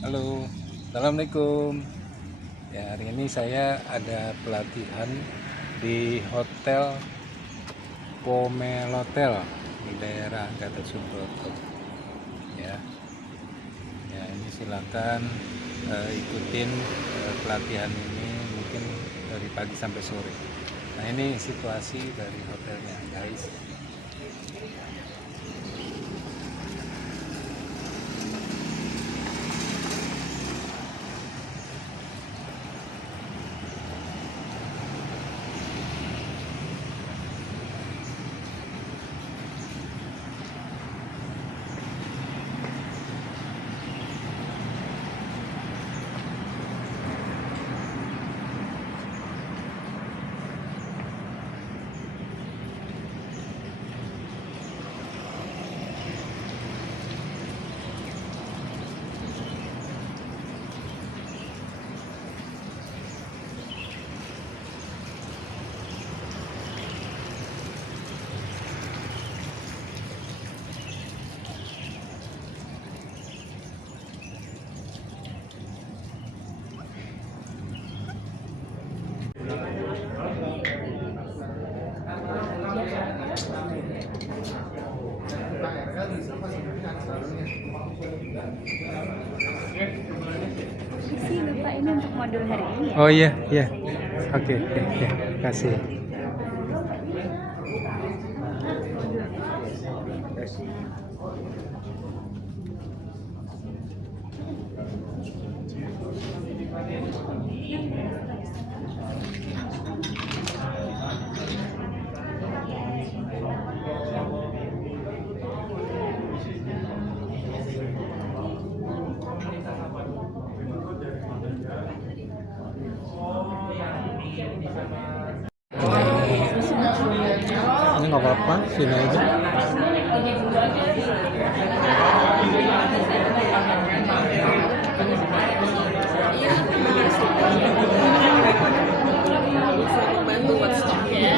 Halo, assalamualaikum. Ya, hari ini saya ada pelatihan di Hotel Pomelotel di daerah Gatot Subroto. Ya, ya ini silakan ikutin pelatihan ini mungkin dari pagi sampai sore. Nah, ini situasi dari hotelnya, guys. Sih lupa ini untuk modul hari ini ya. Oh iya, iya. Oke, oke, kasih. Ini nggak apa-apa, sini aja. Bantu buat stoknya.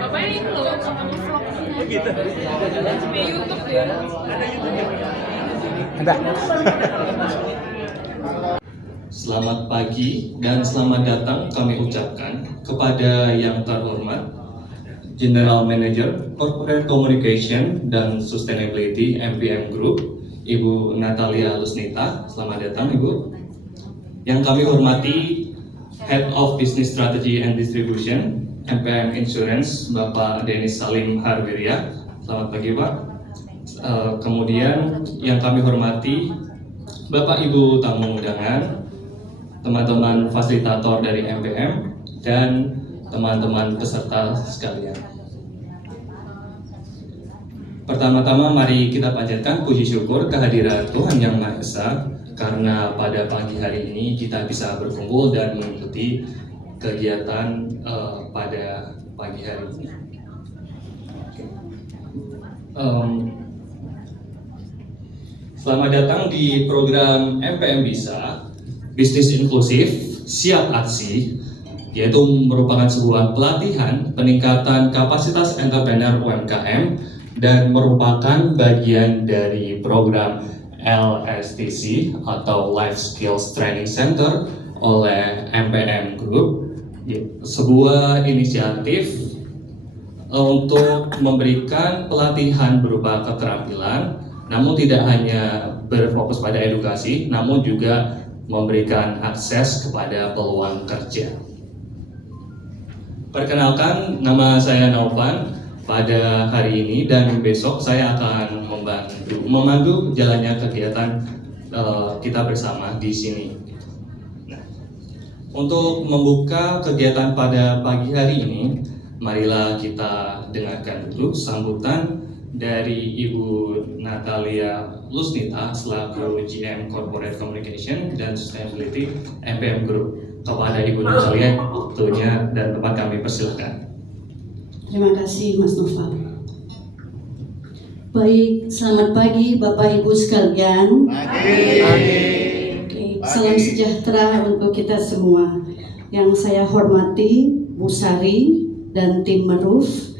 Bapak ini loh, sama vlog. Begitu. Di YouTube ya. Ada. Selamat pagi dan selamat datang kami ucapkan kepada yang terhormat General Manager Corporate Communication dan Sustainability MPM Group, Ibu Natalia Lusnita. Selamat datang Ibu. Yang kami hormati Head of Business Strategy and Distribution MPM Insurance, Bapak Denis Salim Harwirya. Selamat pagi Pak. Kemudian yang kami hormati Bapak Ibu tamu undangan, teman-teman fasilitator dari MPM, dan teman-teman peserta sekalian. Pertama-tama mari kita panjatkan puji syukur kehadiran Tuhan Yang Maha Esa, karena pada pagi hari ini kita bisa berkumpul dan mengikuti kegiatan pada pagi hari ini. Selamat datang di program MPM Bisa, Bisnis Inklusif Siap Aksi, yaitu merupakan sebuah pelatihan peningkatan kapasitas entrepreneur UMKM dan merupakan bagian dari program LSTC atau Life Skills Training Center oleh MPM Group, sebuah inisiatif untuk memberikan pelatihan berupa keterampilan, namun tidak hanya berfokus pada edukasi, namun juga memberikan akses kepada peluang kerja. Perkenalkan, nama saya Naufan. Pada hari ini dan besok saya akan memandu jalannya kegiatan kita bersama di sini. Nah, Untuk membuka kegiatan pada pagi hari ini, marilah kita dengarkan dulu sambutan dari Ibu Natalia Lusnita selaku GM Corporate Communication dan Sustainability MPM Group. Kepada Ibu Natalia, waktunya dan tempat kami persilakan. Terima kasih Mas Nova. Baik, selamat pagi Bapak Ibu sekalian. Oke, salam sejahtera untuk kita semua. Yang saya hormati Bu Sari dan tim Maruf,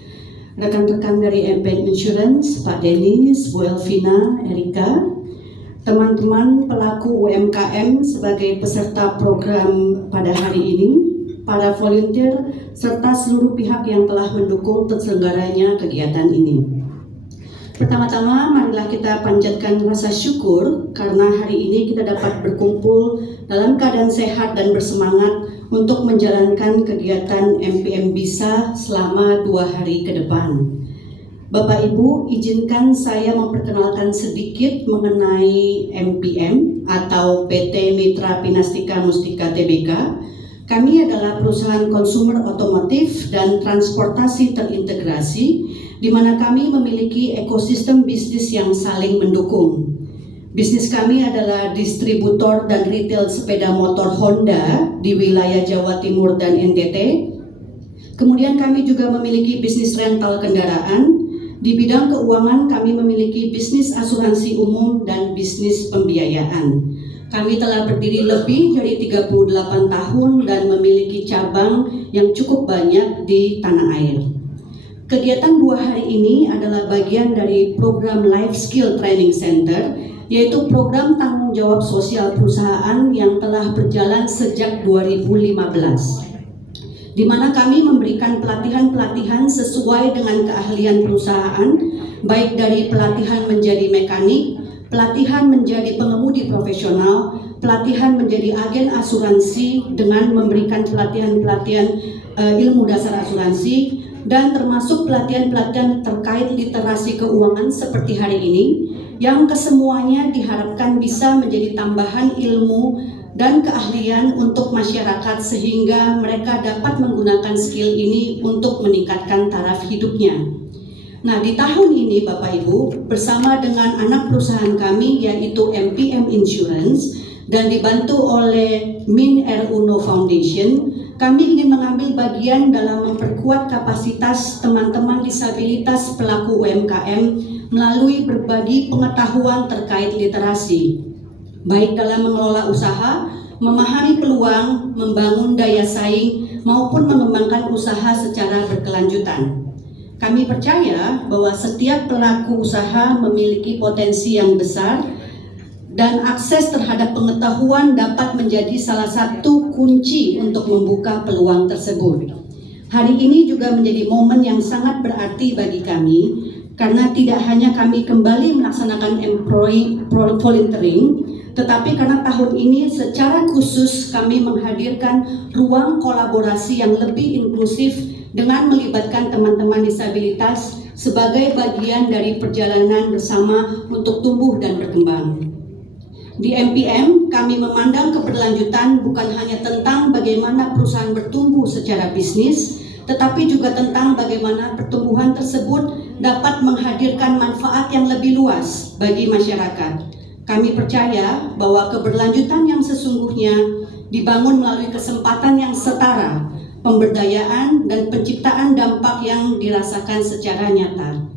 rekan-rekan dari MPM Insurance, Pak Denis, Bu Elvina, Erika, teman-teman pelaku UMKM sebagai peserta program pada hari ini, para volunteer, serta seluruh pihak yang telah mendukung terselenggaranya kegiatan ini. Pertama-tama, marilah kita panjatkan rasa syukur karena hari ini kita dapat berkumpul dalam keadaan sehat dan bersemangat untuk menjalankan kegiatan MPM Bisa selama 2 hari ke depan. Bapak Ibu, izinkan saya memperkenalkan sedikit mengenai MPM atau PT Mitra Pinastika Mustika Tbk. Kami adalah perusahaan konsumer otomotif dan transportasi terintegrasi, di mana kami memiliki ekosistem bisnis yang saling mendukung. Bisnis kami adalah distributor dan retail sepeda motor Honda di wilayah Jawa Timur dan NTT. Kemudian kami juga memiliki bisnis rental kendaraan. Di bidang keuangan kami memiliki bisnis asuransi umum dan bisnis pembiayaan. Kami telah berdiri lebih dari 38 tahun dan memiliki cabang yang cukup banyak di tanah air. Kegiatan 2 hari ini adalah bagian dari program Life Skill Training Center, yaitu program tanggung jawab sosial perusahaan yang telah berjalan sejak 2015. Di mana kami memberikan pelatihan-pelatihan sesuai dengan keahlian perusahaan, baik dari pelatihan menjadi mekanik, pelatihan menjadi pengemudi profesional, pelatihan menjadi agen asuransi dengan memberikan pelatihan-pelatihan ilmu dasar asuransi, dan termasuk pelatihan-pelatihan terkait literasi keuangan seperti hari ini, yang kesemuanya diharapkan bisa menjadi tambahan ilmu dan keahlian untuk masyarakat sehingga mereka dapat menggunakan skill ini untuk meningkatkan taraf hidupnya. Nah, di tahun ini Bapak Ibu, bersama dengan anak perusahaan kami yaitu MPM Insurance dan dibantu oleh Min Uno Foundation, kami ingin mengambil bagian dalam memperkuat kapasitas teman-teman disabilitas pelaku UMKM melalui berbagi pengetahuan terkait literasi, baik dalam mengelola usaha, memahami peluang, membangun daya saing, maupun mengembangkan usaha secara berkelanjutan. Kami percaya bahwa setiap pelaku usaha memiliki potensi yang besar dan akses terhadap pengetahuan dapat menjadi salah satu kunci untuk membuka peluang tersebut. Hari ini juga menjadi momen yang sangat berarti bagi kami karena tidak hanya kami kembali melaksanakan employee volunteering, tetapi karena tahun ini secara khusus kami menghadirkan ruang kolaborasi yang lebih inklusif dengan melibatkan teman-teman disabilitas sebagai bagian dari perjalanan bersama untuk tumbuh dan berkembang. Di MPM, kami memandang keberlanjutan bukan hanya tentang bagaimana perusahaan bertumbuh secara bisnis, tetapi juga tentang bagaimana pertumbuhan tersebut dapat menghadirkan manfaat yang lebih luas bagi masyarakat. Kami percaya bahwa keberlanjutan yang sesungguhnya dibangun melalui kesempatan yang setara, pemberdayaan, dan penciptaan dampak yang dirasakan secara nyata.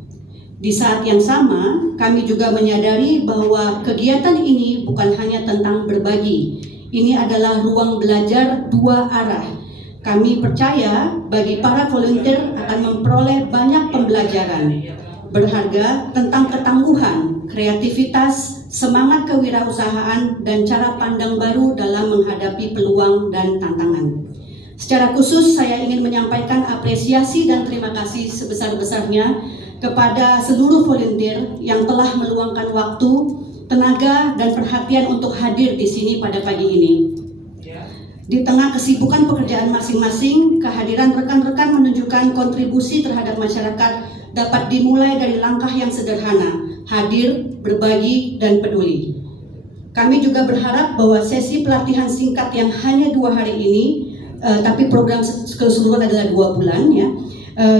Di saat yang sama, kami juga menyadari bahwa kegiatan ini bukan hanya tentang berbagi. Ini adalah ruang belajar 2 arah. Kami percaya bagi para volunteer akan memperoleh banyak pembelajaran berharga tentang ketangguhan, kreativitas, semangat kewirausahaan, dan cara pandang baru dalam menghadapi peluang dan tantangan. Secara khusus, saya ingin menyampaikan apresiasi dan terima kasih sebesar-besarnya kepada seluruh volunteer yang telah meluangkan waktu, tenaga, dan perhatian untuk hadir di sini pada pagi ini. Di tengah kesibukan pekerjaan masing-masing, kehadiran rekan-rekan menunjukkan kontribusi terhadap masyarakat dapat dimulai dari langkah yang sederhana, hadir, berbagi, dan peduli. Kami juga berharap bahwa sesi pelatihan singkat yang hanya 2 hari ini, tapi program keseluruhan adalah 2 bulan ya,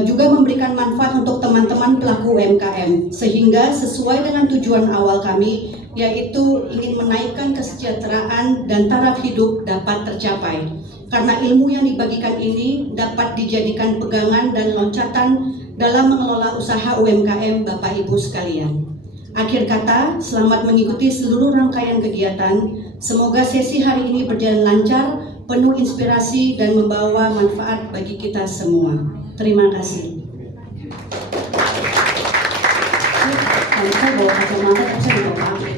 juga memberikan manfaat untuk teman-teman pelaku UMKM, sehingga sesuai dengan tujuan awal kami, yaitu ingin menaikkan kesejahteraan dan taraf hidup dapat tercapai. Karena ilmu yang dibagikan ini dapat dijadikan pegangan dan loncatan dalam mengelola usaha UMKM Bapak Ibu sekalian. Akhir kata, selamat mengikuti seluruh rangkaian kegiatan. Semoga sesi hari ini berjalan lancar, penuh inspirasi dan membawa manfaat bagi kita semua. Terima kasih. Saya bawa kacamata, saya bawa pakai.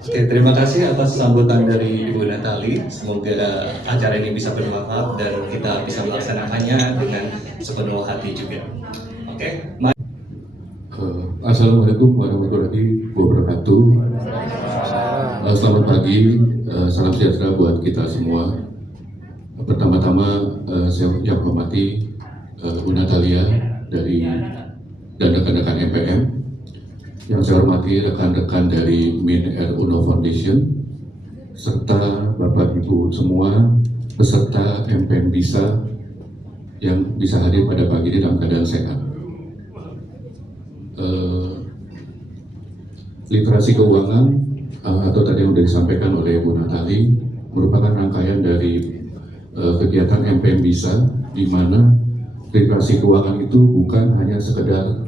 Oke, terima kasih atas sambutan dari Ibu Natali. Semoga acara ini bisa bermanfaat dan kita bisa melaksanakannya dengan sepenuh hati juga. Oke, Assalamualaikum warahmatullahi wabarakatuh. Selamat pagi, salam sejahtera buat kita semua. Pertama-tama saya yang hormati Bu Natalia dan rekan-rekan MPM. Yang saya hormati rekan-rekan dari Min Air Uno Foundation, serta Bapak Ibu semua, peserta MPM Bisa yang bisa hadir pada pagi ini dalam keadaan sehat. Literasi keuangan atau tadi yang sudah disampaikan oleh Bu Natali merupakan rangkaian dari kegiatan MPM Bisa, di mana literasi keuangan itu bukan hanya sekedar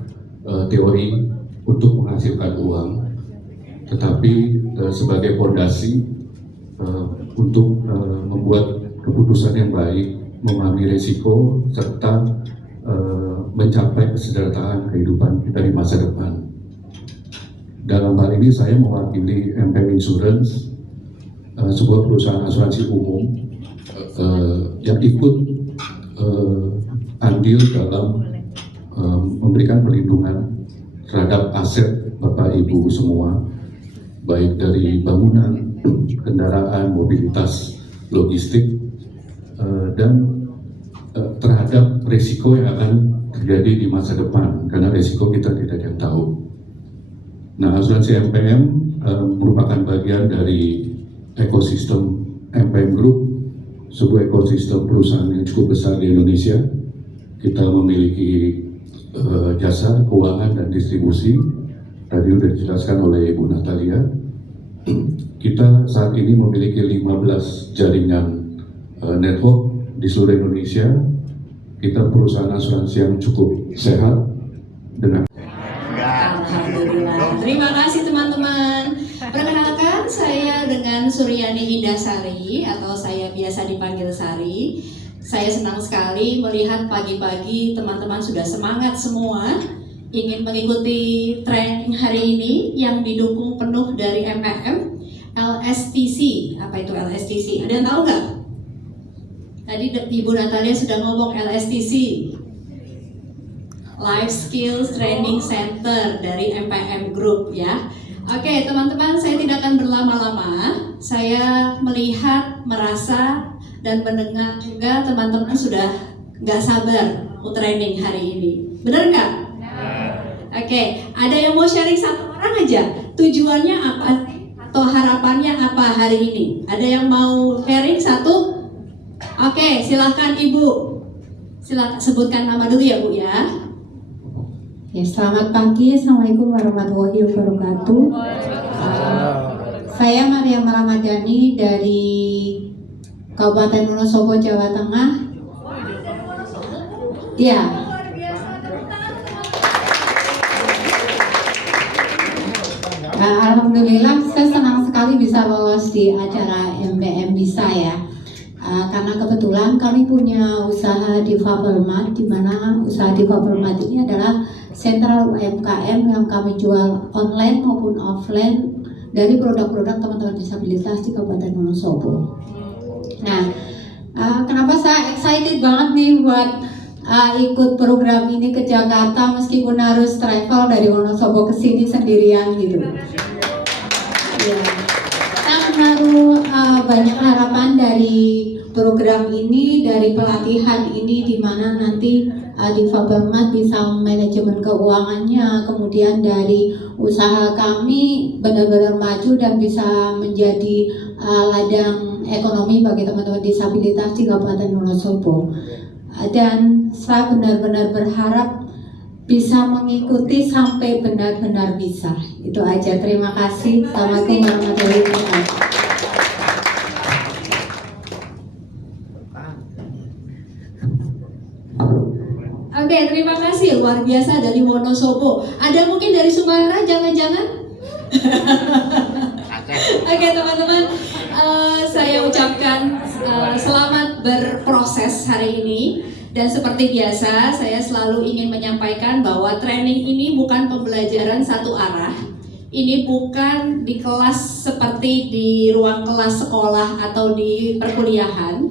teori untuk menghasilkan uang, tetapi sebagai fondasi untuk membuat keputusan yang baik, memahami resiko, serta mencapai kesejahteraan kehidupan kita di masa depan. Dalam hal ini saya mewakili MPM Insurance, sebuah perusahaan asuransi umum yang ikut andil dalam memberikan perlindungan terhadap aset Bapak Ibu semua, baik dari bangunan, kendaraan, mobilitas, logistik, dan terhadap risiko yang akan terjadi di masa depan, karena risiko kita tidak ada yang tahu. Nah, asuransi MPM merupakan bagian dari ekosistem MPM Group, sebuah ekosistem perusahaan yang cukup besar di Indonesia. Kita memiliki jasa keuangan dan distribusi, tadi sudah dijelaskan oleh Ibu Natalia. Kita saat ini memiliki 15 jaringan network di seluruh Indonesia. Kita perusahaan asuransi yang cukup sehat dengan. Alhamdulillah. Terima kasih teman-teman. Perkenalkan, saya dengan Suryani Indasari atau saya biasa dipanggil Sari. Saya senang sekali melihat pagi-pagi teman-teman sudah semangat semua ingin mengikuti training hari ini yang didukung penuh dari MPM LSTC. Apa itu LSTC? Ada yang tahu nggak? Tadi Ibu Natalia sudah ngomong LSTC, Life Skills Training Center dari MPM Group ya. Oke teman-teman, saya tidak akan berlama-lama. Saya melihat, merasa, dan mendengar juga teman-teman sudah nggak sabar mau training hari ini. Benar nggak? Oke, ada yang mau sharing satu orang aja? Tujuannya apa atau harapannya apa hari ini? Ada yang mau sharing satu? Oke, silahkan Ibu. Silahkan sebutkan nama dulu ya Bu ya. Ya, selamat pagi, Assalamualaikum warahmatullahi wabarakatuh. Saya Maria Ramadhani dari Kabupaten Wonosobo, Jawa Tengah. Ya. Nah, alhamdulillah saya senang sekali bisa lolos di acara MPM Bisa ya. Karena kebetulan kami punya usaha di Fabermat, di mana usaha di Fabermat ini adalah sentral UMKM yang kami jual online maupun offline dari produk-produk teman-teman disabilitas di Kabupaten Wonosobo. Nah, kenapa saya excited banget nih buat ikut program ini ke Jakarta meskipun harus travel dari Wonosobo ke sini sendirian gitu. Ya. Nah, menaruh banyak harapan dari program ini, dari pelatihan ini, di mana nanti di Fabermat bisa manajemen keuangannya, kemudian dari usaha kami benar-benar maju dan bisa menjadi ladang ekonomi bagi teman-teman disabilitas di Kabupaten Wonosobo. Dan saya benar-benar berharap bisa mengikuti sampai benar-benar bisa. Itu aja. Terima kasih. Assalamualaikum warahmatullahi wabarakatuh. Oke, terima kasih. Luar biasa dari Wonosobo. Ada mungkin dari Sumatera, jangan-jangan? Oke teman-teman, saya ucapkan selamat berproses hari ini. Dan seperti biasa, saya selalu ingin menyampaikan bahwa training ini bukan pembelajaran satu arah. Ini bukan di kelas seperti di ruang kelas sekolah atau di perkuliahan.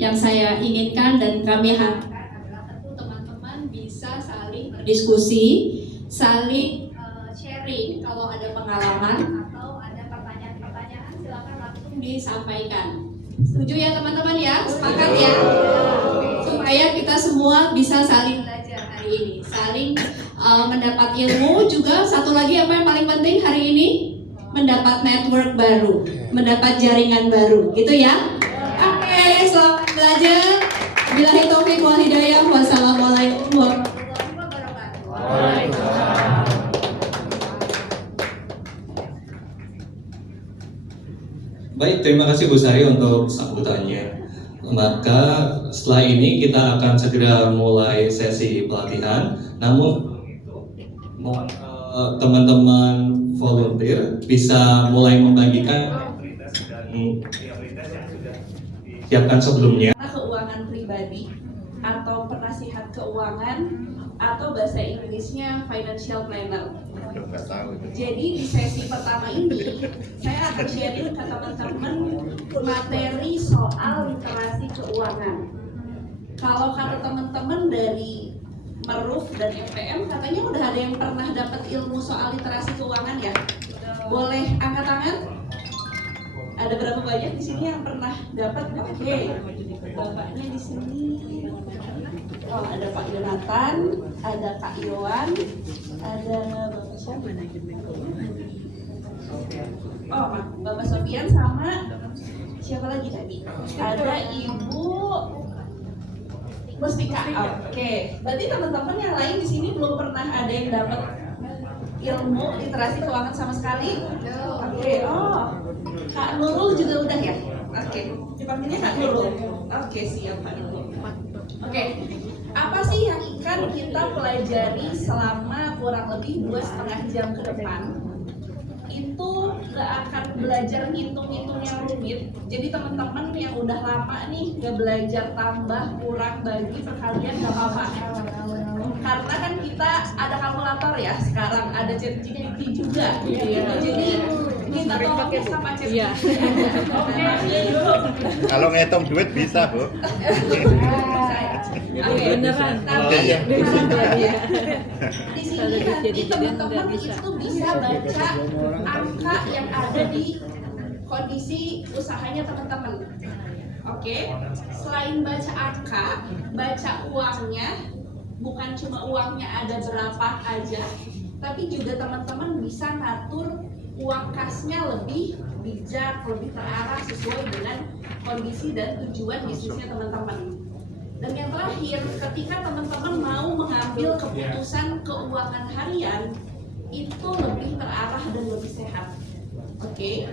Yang saya inginkan dan kami harapkan adalah tentu teman-teman bisa saling berdiskusi, saling sharing kalau ada pengalaman atau ada pertanyaan-pertanyaan, silakan langsung disampaikan. Setuju ya teman-teman ya? Sepakat ya? Supaya kita semua bisa saling belajar hari ini, saling mendapat ilmu. Juga satu lagi apa yang paling penting hari ini, mendapat network baru, mendapat jaringan baru, gitu ya. Oke, selamat belajar. Billahi taufiq wal hidayah. Wassalamualaikum warahmatullahi wabarakatuh. Baik, terima kasih Bu Sari untuk sambutannya. Maka setelah ini kita akan segera mulai sesi pelatihan. Namun mohon teman-teman volunteer bisa mulai membagikan aktivitas dan prioritas yang sudah disiapkan sebelumnya. Keuangan pribadi atau penasihat keuangan atau bahasa Inggrisnya financial planner. Jadi di sesi pertama ini saya akan sharing ke teman-teman materi soal literasi keuangan. Kalau kata teman-teman dari Meruf dan MPM katanya udah ada yang pernah dapat ilmu soal literasi keuangan ya? Boleh angkat tangan? Ada berapa banyak di sini yang pernah dapat? Oke, bapaknya di sini. Oh, ada Pak Yonatan, ada Kak Yowan, ada Bapak siapa? Oh, Bapak Sofian sama siapa lagi tadi? Ada Ibu Mustika. Oke, berarti teman-teman yang lain di sini belum pernah ada yang dapat ilmu literasi keuangan sama sekali? Oke, oh, Kak Nurul juga udah ya? Oke, dipanggilnya Kak Nurul. Oke, siap Kak Nurul. Oke, apa sih yang akan kita pelajari selama kurang lebih 2,5 jam ke depan? Itu gak akan belajar ngitung-ngitung yang rumit. Jadi teman-teman yang udah lama nih gak belajar tambah, kurang, bagi, perkalian gak apa-apa. Karena kan kita ada kalkulator ya sekarang, ada ChatGPT juga gitu ya. Jadi kita tolongnya sama ChatGPT. Kalau ngitung duit bisa, Bu. Beneran. Di sini nanti teman-teman itu bisa baca angka yang ada di kondisi usahanya teman-teman. Oke, selain baca angka, baca uangnya. Bukan cuma uangnya ada berapa aja, tapi juga teman-teman bisa ngatur uang kasnya lebih bijak, lebih terarah sesuai dengan kondisi dan tujuan bisnisnya teman-teman. Dan yang terakhir, ketika teman-teman mau mengambil keputusan keuangan harian, itu lebih terarah dan lebih sehat. Oke?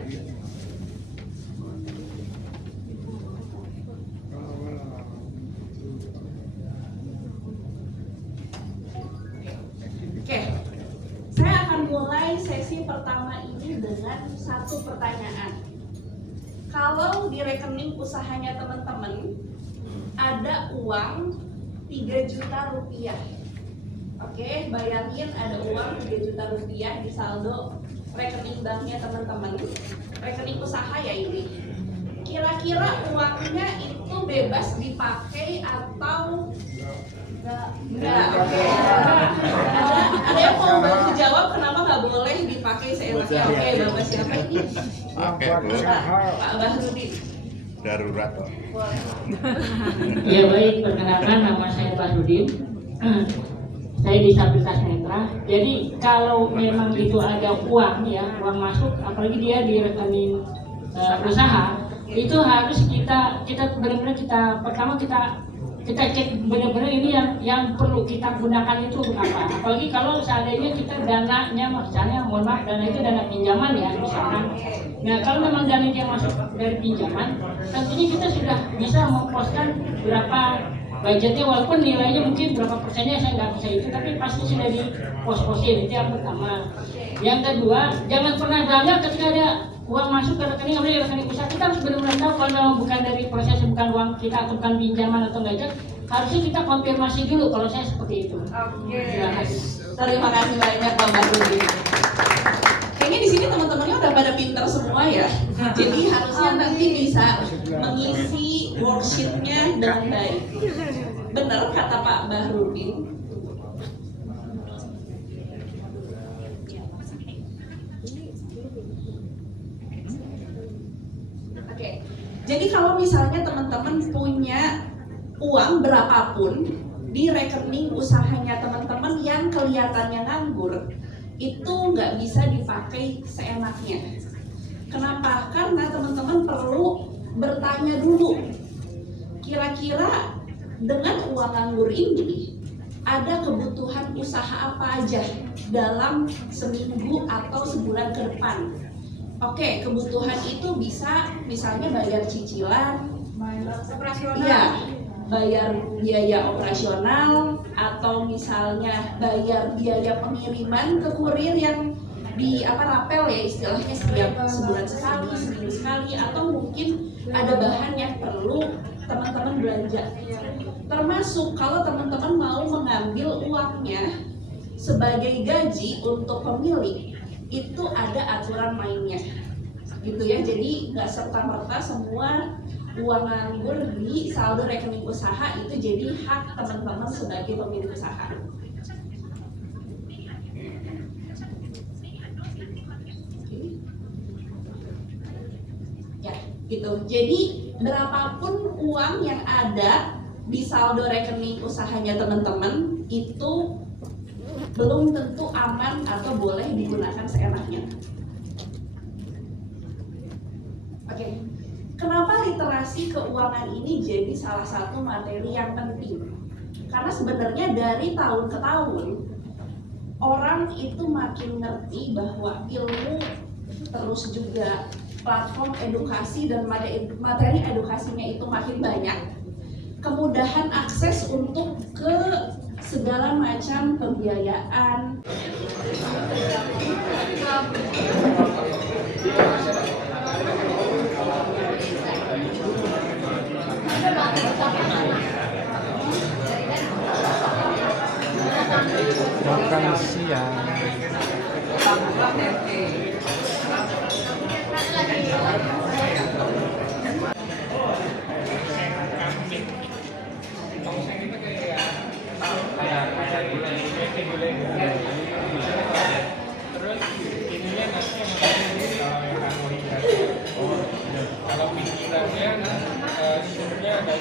Oke, saya akan mulai sesi pertama ini dengan satu pertanyaan. Kalau di rekening usahanya teman-teman ada uang 3 juta rupiah. Oke, bayangin ada uang 3 juta rupiah di saldo rekening banknya teman-teman. Rekening usaha ya ini. Kira-kira uangnya itu bebas dipakai atau enggak? Oke. Ada yang mau bantu jawab kenapa nggak boleh dipakai? dipakai seenaknya. Oke, Bapak siapa ini? Pakai Bu. Pak Bahrudin. Darurat. Ya baik, perkenalkan nama saya Bahrudin. Saya disabilitas netra. Jadi kalau memang itu ada uang ya, uang masuk, apalagi dia di rekening usaha, itu harus kita benar-benar pertama kita cek benar-benar ini yang perlu kita gunakan itu untuk apa. Apalagi kalau seandainya kita dananya, misalnya mohon maaf, dana itu dana pinjaman ya misalkan. Nah kalau memang dana yang masuk dari pinjaman, tentunya kita sudah bisa memposkan berapa budgetnya, walaupun nilainya mungkin berapa persennya saya nggak bisa itu, tapi pasti sudah di pos-posin. Itu yang pertama. Yang kedua, jangan pernah bangga ketika ada uang masuk ke rekening, apalagi rekening usaha. Kita harus benar-benar tahu kalau memang bukan dari proses, bukan uang kita atau bukan pinjaman atau enggak, harusnya kita konfirmasi dulu. Kalau saya seperti itu. Oke. Terima kasih banyak Pak Bahrudin. Kayaknya di sini teman-temannya udah pada pintar semua ya. Jadi harusnya nanti bisa mengisi worksheet-nya dengan baik. Benar kata Pak Bahrudin. Oke. Jadi kalau misalnya teman-teman punya uang berapapun di rekening usahanya teman-teman yang kelihatannya nganggur, itu nggak bisa dipakai seenaknya. Kenapa? Karena teman-teman perlu bertanya dulu, kira-kira dengan uang nganggur ini ada kebutuhan usaha apa aja dalam seminggu atau sebulan ke depan. Oke, kebutuhan itu bisa misalnya bayar cicilan, iya, bayar biaya operasional, atau misalnya bayar biaya pengiriman ke kurir yang di rapel ya istilahnya setiap sebulan sekali, seminggu sekali, atau mungkin ada bahan yang perlu teman-teman belanja. Termasuk kalau teman-teman mau mengambil uangnya sebagai gaji untuk pemilik, itu ada aturan mainnya gitu ya. Jadi nggak serta-merta semua uang nganggur di saldo rekening usaha itu jadi hak teman-teman sebagai pemilik usaha. Ya, gitu. Jadi berapapun uang yang ada di saldo rekening usahanya teman-teman itu belum tentu aman atau boleh digunakan seenaknya. Oke. Kenapa literasi keuangan ini jadi salah satu materi yang penting? Karena sebenarnya dari tahun ke tahun orang itu makin ngerti bahwa ilmu, terus juga platform edukasi dan materi edukasinya itu makin banyak. Kemudahan akses untuk ke segala macam pembiayaan. Makan siang. Kalau pikirannya sebenarnya ada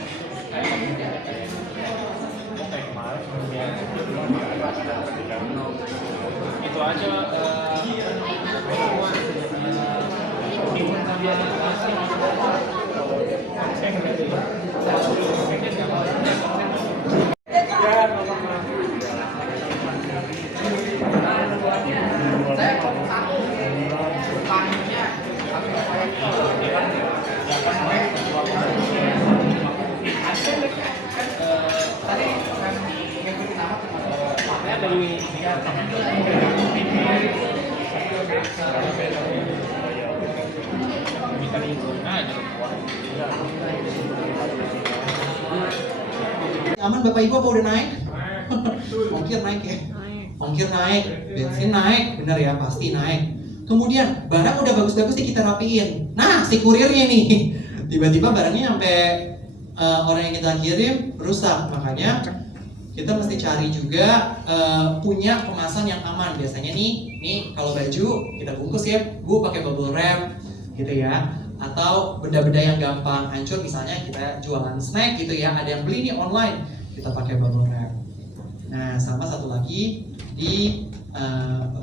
itu aja Aman Bapak Ibu apa udah naik? Ongkir naik ya? Ongkir naik, bensin naik, bener ya pasti naik. Kemudian barang udah bagus-bagus sih kita rapiin. Nah si kurirnya nih, tiba-tiba barangnya sampai orang yang kita kirim rusak. Makanya kita mesti cari juga punya kemasan yang aman. Biasanya nih kalau baju kita bungkus ya, Bu, pakai bubble wrap gitu ya. Atau benda-benda yang gampang hancur, misalnya kita jualan snack gitu ya, ada yang beli nih online, kita pakai bubble wrap. Nah, sama satu lagi di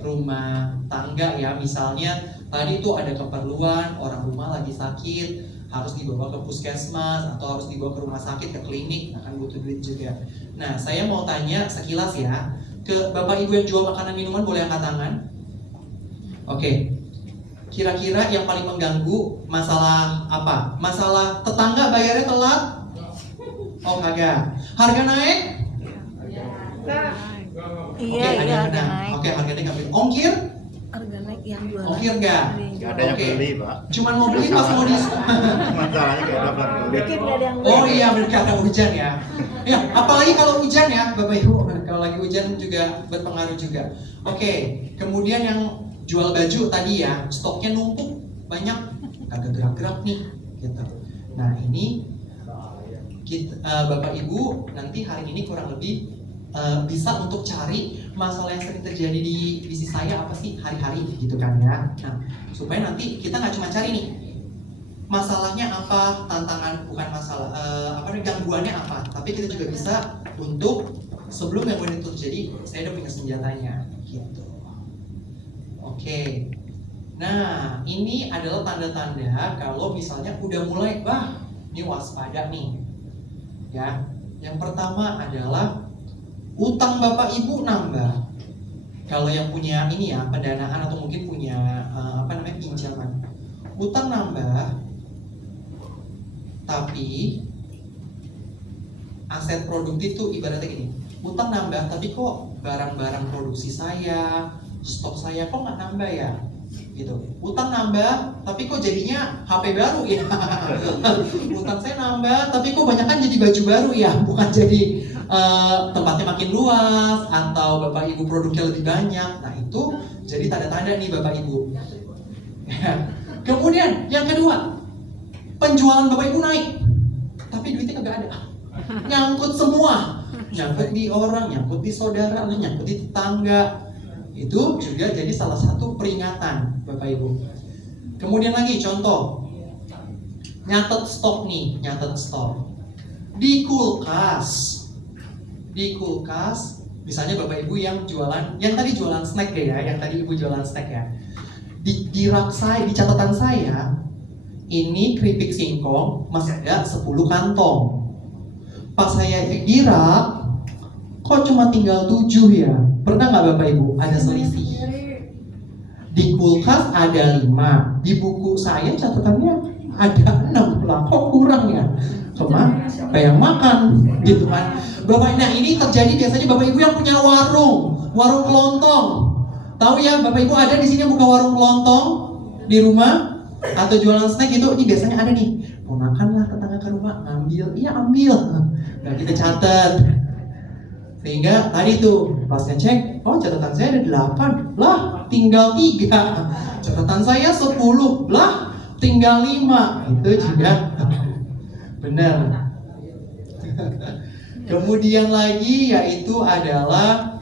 rumah tangga ya, misalnya tadi tuh ada keperluan orang rumah lagi sakit, harus dibawa ke puskesmas atau harus dibawa ke rumah sakit, ke klinik, akan butuh duit juga. Nah, saya mau tanya sekilas ya ke Bapak Ibu yang jual makanan minuman, boleh angkat tangan? Oke. Kira-kira yang paling mengganggu masalah apa? Masalah tetangga bayarnya telat? Oh, kagak. Harga naik? Iya, Oke, ada yang benar. naik. Oke, harganya nggak benar. Ongkir? Harga naik yang jualan. Ongkir nggak? Nggak ada yang Oke. beli, Pak. Cuman mau beli pas mau diskon. Masalahnya nggak ada yang beli. Mungkin nggak ada yang Oh iya, benar, karena hujan ya. Ya, apalagi kalau hujan ya, Bapak Ibu. Kalau lagi hujan juga berpengaruh juga. Oke, kemudian yang jual baju tadi ya, stoknya numpuk banyak, kagak gerak-gerak nih, gitu. Nah ini Bapak Ibu nanti hari ini kurang lebih bisa untuk cari masalah yang sering terjadi di bisnis saya apa sih hari-hari gitu kan ya. Nah supaya nanti kita nggak cuma cari nih masalahnya apa, tantangan bukan masalah gangguannya apa, tapi kita juga bisa untuk sebelum gangguan itu terjadi saya udah punya senjatanya gitu. Oke. Nah ini adalah tanda-tanda kalau misalnya udah mulai ini waspada nih ya. Yang pertama adalah utang Bapak Ibu nambah. Kalau yang punya ini ya, pendanaan atau mungkin punya pinjaman, utang nambah, tapi aset produktif tuh ibaratnya gini, utang nambah tapi kok barang-barang produksi saya, stok saya kok nggak nambah ya, gitu. Utang nambah tapi kok jadinya HP baru ya. Utang saya nambah tapi kok banyak kan jadi baju baru ya, bukan jadi tempatnya makin luas atau Bapak Ibu produknya lebih banyak. Nah itu jadi tanda-tanda nih Bapak Ibu. Kemudian yang kedua, penjualan Bapak Ibu naik tapi duitnya kagak ada, nyangkut semua, nyangkut di orang, nyangkut di saudara, nyangkut di tetangga. Itu juga jadi salah satu peringatan Bapak Ibu. Kemudian lagi contoh, nyatet stok nih, nyatet stok di kulkas. Di kulkas, misalnya Bapak Ibu yang jualan, yang tadi jualan snack ya, yang tadi Ibu jualan snack ya. Di rak saya, di catatan saya, ini keripik singkong masih ada 10 kantong. Pas saya di rak, kok cuma tinggal 7 ya? Pernah nggak Bapak Ibu? Ada selisih. Di kulkas ada 5, di buku saya catatannya ada 6 lah, kok kurang ya? Cuma kayak makan gitu kan. Bapak, nah ini terjadi biasanya Bapak Ibu yang punya warung kelontong. Tahu ya Bapak Ibu ada di sini buka warung kelontong di rumah atau jualan snack itu, ini biasanya ada nih. Ponakan lah tetangga ke rumah ambil, iya ambil. Nah kita catat. Sehingga tadi tuh pas ngecek, oh catatan saya ada 8, lah tinggal 3. Catatan saya 10, lah tinggal 5. Itu juga benar. Kemudian lagi yaitu adalah,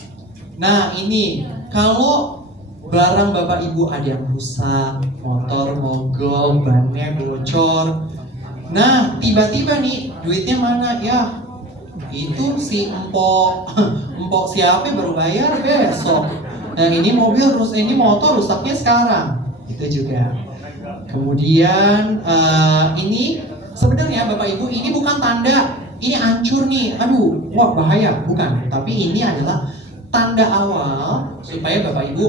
nah ini kalau barang Bapak Ibu ada yang rusak, motor mogok, bannya bocor, nah tiba-tiba nih duitnya mana ya? Itu si empok siapa baru bayar besok. Nah ini mobil ini motor rusaknya sekarang. Itu juga. Kemudian ini sebenarnya Bapak Ibu ini bukan tanda ini hancur nih, aduh, wah bahaya, bukan. Tapi ini adalah tanda awal supaya Bapak Ibu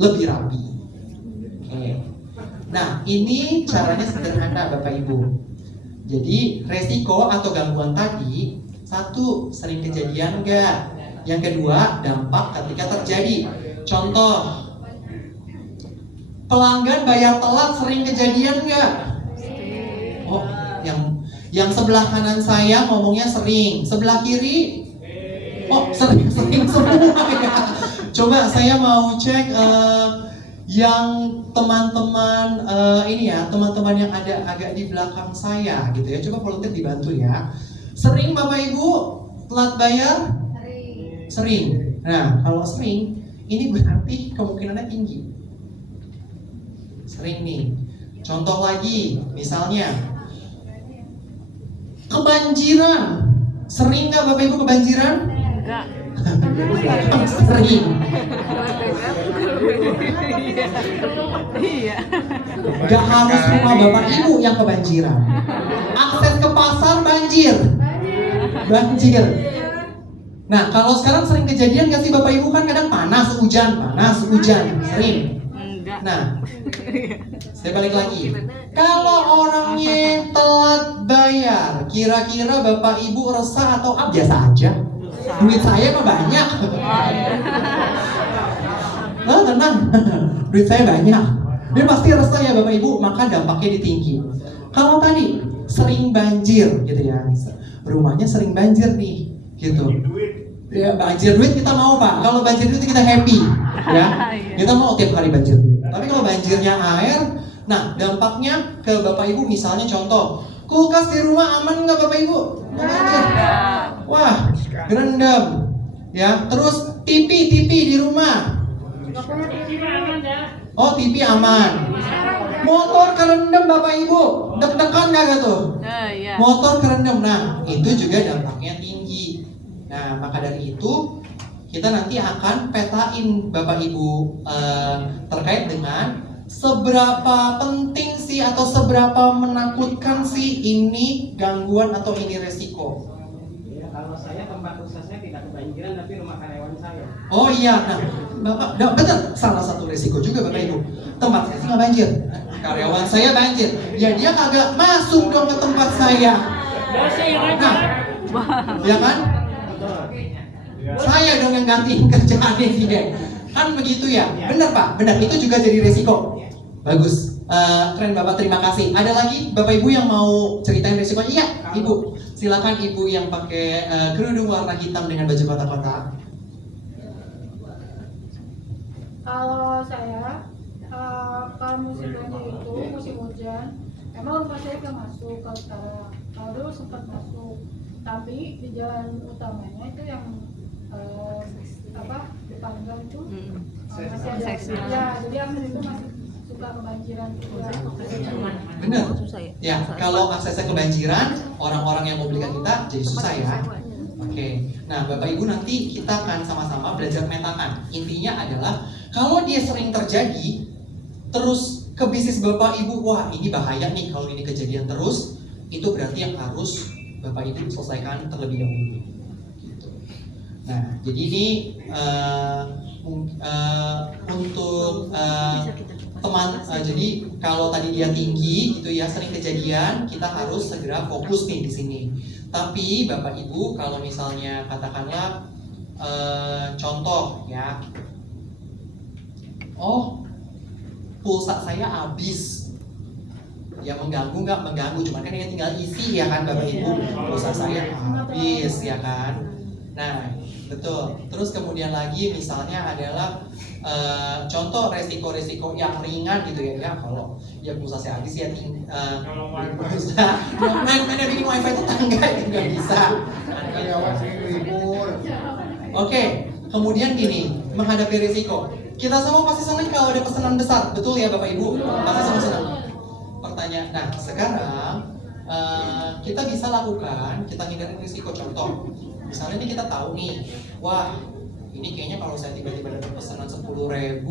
lebih rapi. Oke. Nah ini caranya sederhana Bapak Ibu. Jadi resiko atau gangguan tadi, satu, sering kejadian enggak? Yang kedua, dampak ketika terjadi. Contoh, pelanggan bayar telat sering kejadian enggak? Oh, yang sebelah kanan saya ngomongnya sering, sebelah kiri, oh sering semua ya. Coba saya mau cek yang teman-teman ini ya, teman-teman yang ada agak di belakang saya gitu ya. Coba volunteer dibantu ya. Sering Bapak Ibu telat bayar? Sering. Nah, kalau sering, ini berarti kemungkinannya tinggi. Sering nih. Contoh lagi, misalnya kebanjiran. Sering nggak Bapak Ibu kebanjiran? Enggak. Sering. Iya. Gak harus rumah Bapak Ibu yang kebanjiran. Akses ke pasar banjir. Banjir. Nah, kalau sekarang sering kejadian gak sih Bapak Ibu, kan kadang panas, hujan, sering. Enggak. Nah, saya balik lagi. Kalau orangnya telat bayar, kira-kira Bapak Ibu resah atau biasa aja? Duit saya mah banyak. Nah, tenang. Duit saya banyak. Dia pasti resah ya Bapak Ibu, maka dampaknya tinggi. Kalau tadi sering banjir gitu ya, rumahnya sering banjir nih, gitu. Ya, banjir duit kita mau Pak. Kalau banjir duit kita happy, ya. Kita mau tiap hari banjir duit. Tapi kalau banjirnya air, nah dampaknya ke Bapak Ibu misalnya contoh, kulkas di rumah aman nggak Bapak Ibu? Nggak banjir. Wah, gerendam. Ya, terus TV di rumah. Oh, TV aman. Motor kerendam Bapak Ibu, deg-degan nggak gitu? Iya. Motor kerendam, nah itu juga dampaknya tinggi. Nah, maka dari itu kita nanti akan petain Bapak Ibu terkait dengan seberapa penting sih atau seberapa menakutkan sih ini gangguan atau ini resiko. Kalau saya tempat usaha saya tidak kebanjiran, tapi rumah karyawan saya. Oh iya, nah Bapak, betul, salah satu resiko juga Bapak Ibu. Tempat saya nggak banjir, karyawan saya banjir, ya dia kagak masuk dong ke tempat saya. Nah, ya kan? Saya dong yang gantiin kerjaan dia. Kan begitu ya? Benar Pak, benar, itu juga jadi resiko. Bagus, keren Bapak, terima kasih. Ada lagi Bapak Ibu yang mau ceritain resikonya? Iya, Ibu. Silakan Ibu yang pakai kerudung warna hitam dengan baju kotak-kotak. Kalau saya, kalau musim banjir itu, musim hujan, emang rumah saya nggak masuk ke utara. Kalau dulu sempat masuk, tapi di jalan utamanya itu yang depan gang itu masih ada. Ya, jadi akses itu masih suka kebanjiran juga. Benar. Ya, kalau aksesnya kebanjiran, orang-orang yang mau beli ke kita jadi susah ya. Oke. Nah, Bapak Ibu nanti kita akan sama-sama belajar metakan. Intinya adalah kalau dia sering terjadi, terus ke bisnis Bapak Ibu, wah ini bahaya nih kalau ini kejadian terus, itu berarti yang harus Bapak Ibu selesaikan terlebih dahulu. Gitu. Nah, jadi ini untuk teman, jadi kalau tadi dia tinggi gitu ya, sering kejadian, kita harus segera fokus nih di sini. Tapi Bapak Ibu kalau misalnya katakanlah contoh ya, oh pulsa saya habis, ya mengganggu nggak? Mengganggu, cuman kan ini tinggal isi ya kan Bapak Ibu, pulsa saya habis ya kan. Nah betul. Terus kemudian lagi misalnya adalah contoh resiko-resiko yang ringan gitu ya, kalau ya pulsa saya habis ya pulsa mana bikin wifi tetangga itu nggak bisa. Oke, kemudian gini, menghadapi risiko, kita semua pasti senang kalau ada pesanan besar, betul ya Bapak Ibu? Pasti semua senang. Pertanyaan, nah sekarang kita bisa lakukan, kita hindari risiko. Contoh, misalnya ini kita tahu nih, wah ini kayaknya kalau saya tiba-tiba dapat pesanan 10.000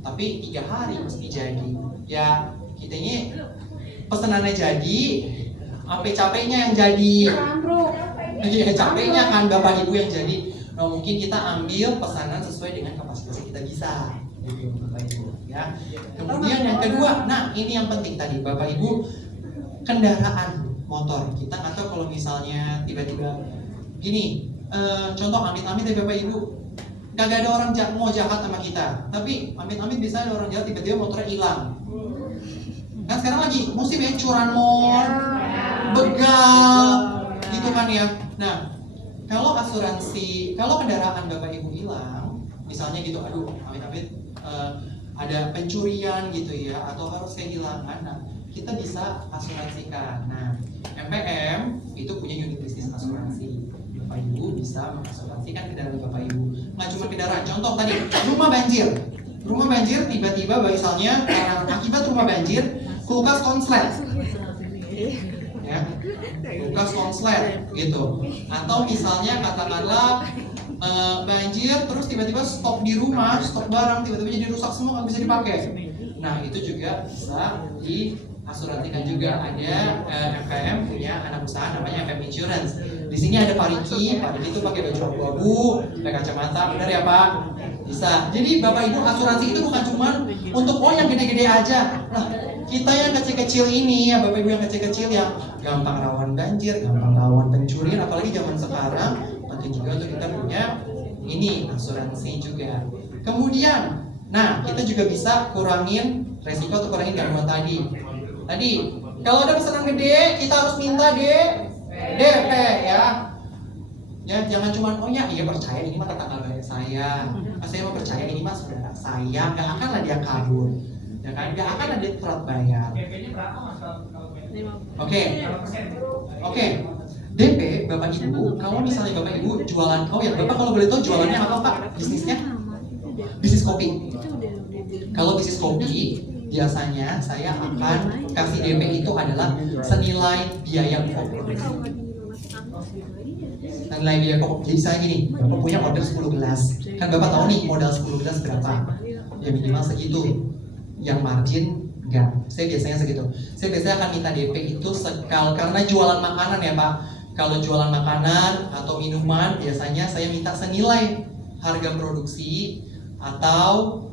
tapi 3 hari mesti jadi, ya kitanya pesanannya jadi, sampai capeknya yang jadi, ya capeknya kan Bapak Ibu yang jadi. Nah mungkin kita ambil pesanan sesuai dengan kapasitas yang kita bisa, gitu Bapak Ibu ya. Kemudian yang kedua, nah ini yang penting tadi Bapak Ibu, kendaraan motor. Kita nggak tahu kalau misalnya tiba-tiba gini, contoh amit-amit ya Bapak Ibu, kagak ada orang mau jahat sama kita, tapi amit-amit bisa ada orang jahat tiba-tiba motornya hilang. Kan sekarang lagi musim ya, curanmor, begal, gitu kan ya. Nah kalau asuransi, kalau kendaraan Bapak Ibu hilang, misalnya gitu, aduh amit-amit ada pencurian gitu ya, atau harus kehilangan, nah kita bisa asuransikan. Nah MPM itu punya unit bisnis asuransi Bapak Bapak Ibu bisa mengasuransikan kendaraan Bapak Ibu. Nggak cuma kendaraan, contoh tadi rumah banjir. Rumah banjir tiba-tiba misalnya akibat rumah banjir kulkas konslet. Ya, kulkas konslet gitu. Atau misalnya katakanlah banjir terus tiba-tiba stok di rumah, stok barang tiba-tiba jadi rusak semua, nggak bisa dipakai. Nah itu juga bisa diasuransikan juga. Ada MPM punya anak usaha namanya MPM Insurance. Di sini ada Pak Riki itu pakai baju abu-abu, pakai kacamata, benar ya Pak? Bisa. Jadi Bapak Ibu asuransi itu bukan cuma untuk yang gede-gede aja. Nah kita yang kecil-kecil ini ya Bapak Ibu yang kecil-kecil yang gampang rawan banjir, gampang rawan pencurian, apalagi zaman sekarang penting juga untuk kita punya ini asuransi juga. Kemudian, nah kita juga bisa kurangin resiko atau kurangin gangguan tadi. Kalau ada pesanan gede, kita harus minta DP ya. Ya jangan cuma iya percaya ini mah tetangga baik saya. Saya mau percaya ini mah saudara saya, nggak akan lah dia kabur. Ya kan, nggak akan ada telat bayar. Oke. DP Bapak Ibu, kalau misalnya Bapak Ibu jualan, Bapak kalau boleh tahu jualannya apa Pak? Bisnisnya? Bisnis kopi. Kalau bisnis kopi, biasanya saya akan kasih DP itu adalah senilai biaya pokok. Senilai biaya pokok. Jadi saya gini, Bapak punya order 10 gelas. Kan Bapak tahu nih modal 10 gelas berapa? Ya minimal segitu. Yang margin enggak. Saya biasanya segitu. Saya biasanya akan minta DP itu karena jualan makanan ya Pak. Kalau jualan makanan atau minuman biasanya saya minta senilai harga produksi atau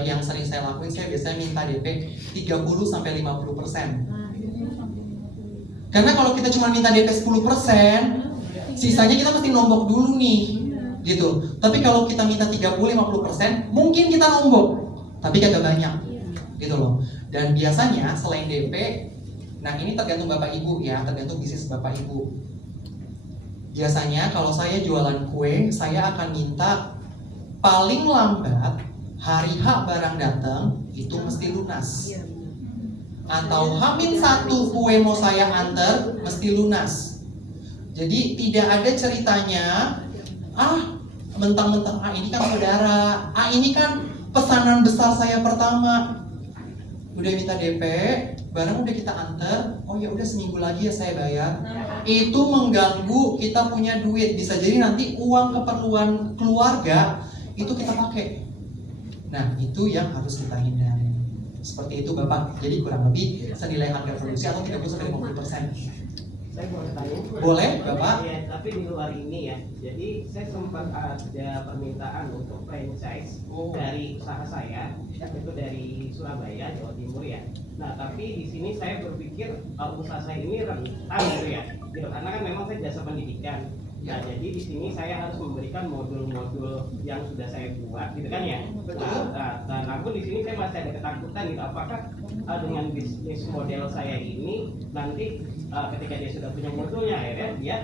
yang sering saya lakuin saya biasanya minta DP 30-50%. Karena kalau kita cuma minta DP 10%, sisanya kita mesti nombok dulu nih, gitu. Tapi kalau kita minta 30-50%, mungkin kita nombok, tapi kagak banyak, gitu loh. Dan biasanya selain DP, nah ini tergantung Bapak Ibu ya, tergantung bisnis Bapak Ibu. Biasanya kalau saya jualan kue, saya akan minta paling lambat hari H barang datang itu mesti lunas. Atau H-1 kue mau saya antar mesti lunas. Jadi tidak ada ceritanya, mentang-mentang ini kan saudara, ini kan pesanan besar saya pertama. Udah minta DP, barang udah kita antar, ya udah seminggu lagi ya saya bayar. Itu mengganggu kita punya duit. Bisa jadi nanti uang keperluan keluarga itu kita pakai. Nah itu yang harus kita hindari. Seperti itu Bapak. Jadi kurang lebih senilai harga produksi atau 30-50%. Saya boleh tanya? Boleh Bapak. Ya, tapi di luar ini ya. Jadi saya sempat ada permintaan untuk franchise dari usaha saya, itu dari Surabaya, Jawa Timur ya. Nah tapi di sini saya berpikir usaha saya ini rentan gitu ya. Karena kan memang saya jasa pendidikan. Nah, jadi di sini saya harus memberikan modul-modul yang sudah saya buat, gitu kan ya. Nah, namun di sini saya masih ada ketakutan gitu. Apakah dengan bisnis model saya ini nanti ketika dia sudah punya modulnya, akhirnya dia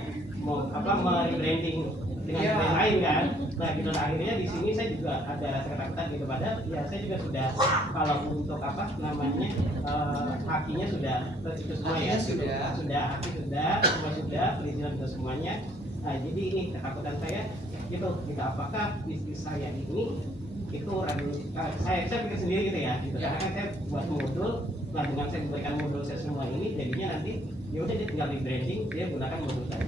mau merebranding dengan brand lain kan. Nah, gitu. Akhirnya di sini saya juga ada rasa ketakutan gitu. Padahal ya saya juga sudah kalau untuk hakinya sudah itu semua ya. Sudah haki sudah perizinan sudah semuanya. Nah, jadi ini ketakutan saya gitu apakah bisnis saya ini itu saya pikir sendiri gitu ya gitu. Karena kan saya buat modul, nah dengan saya memberikan modul saya semua ini jadinya nanti ya udah dia tinggal di branding, dia gunakan modul saya.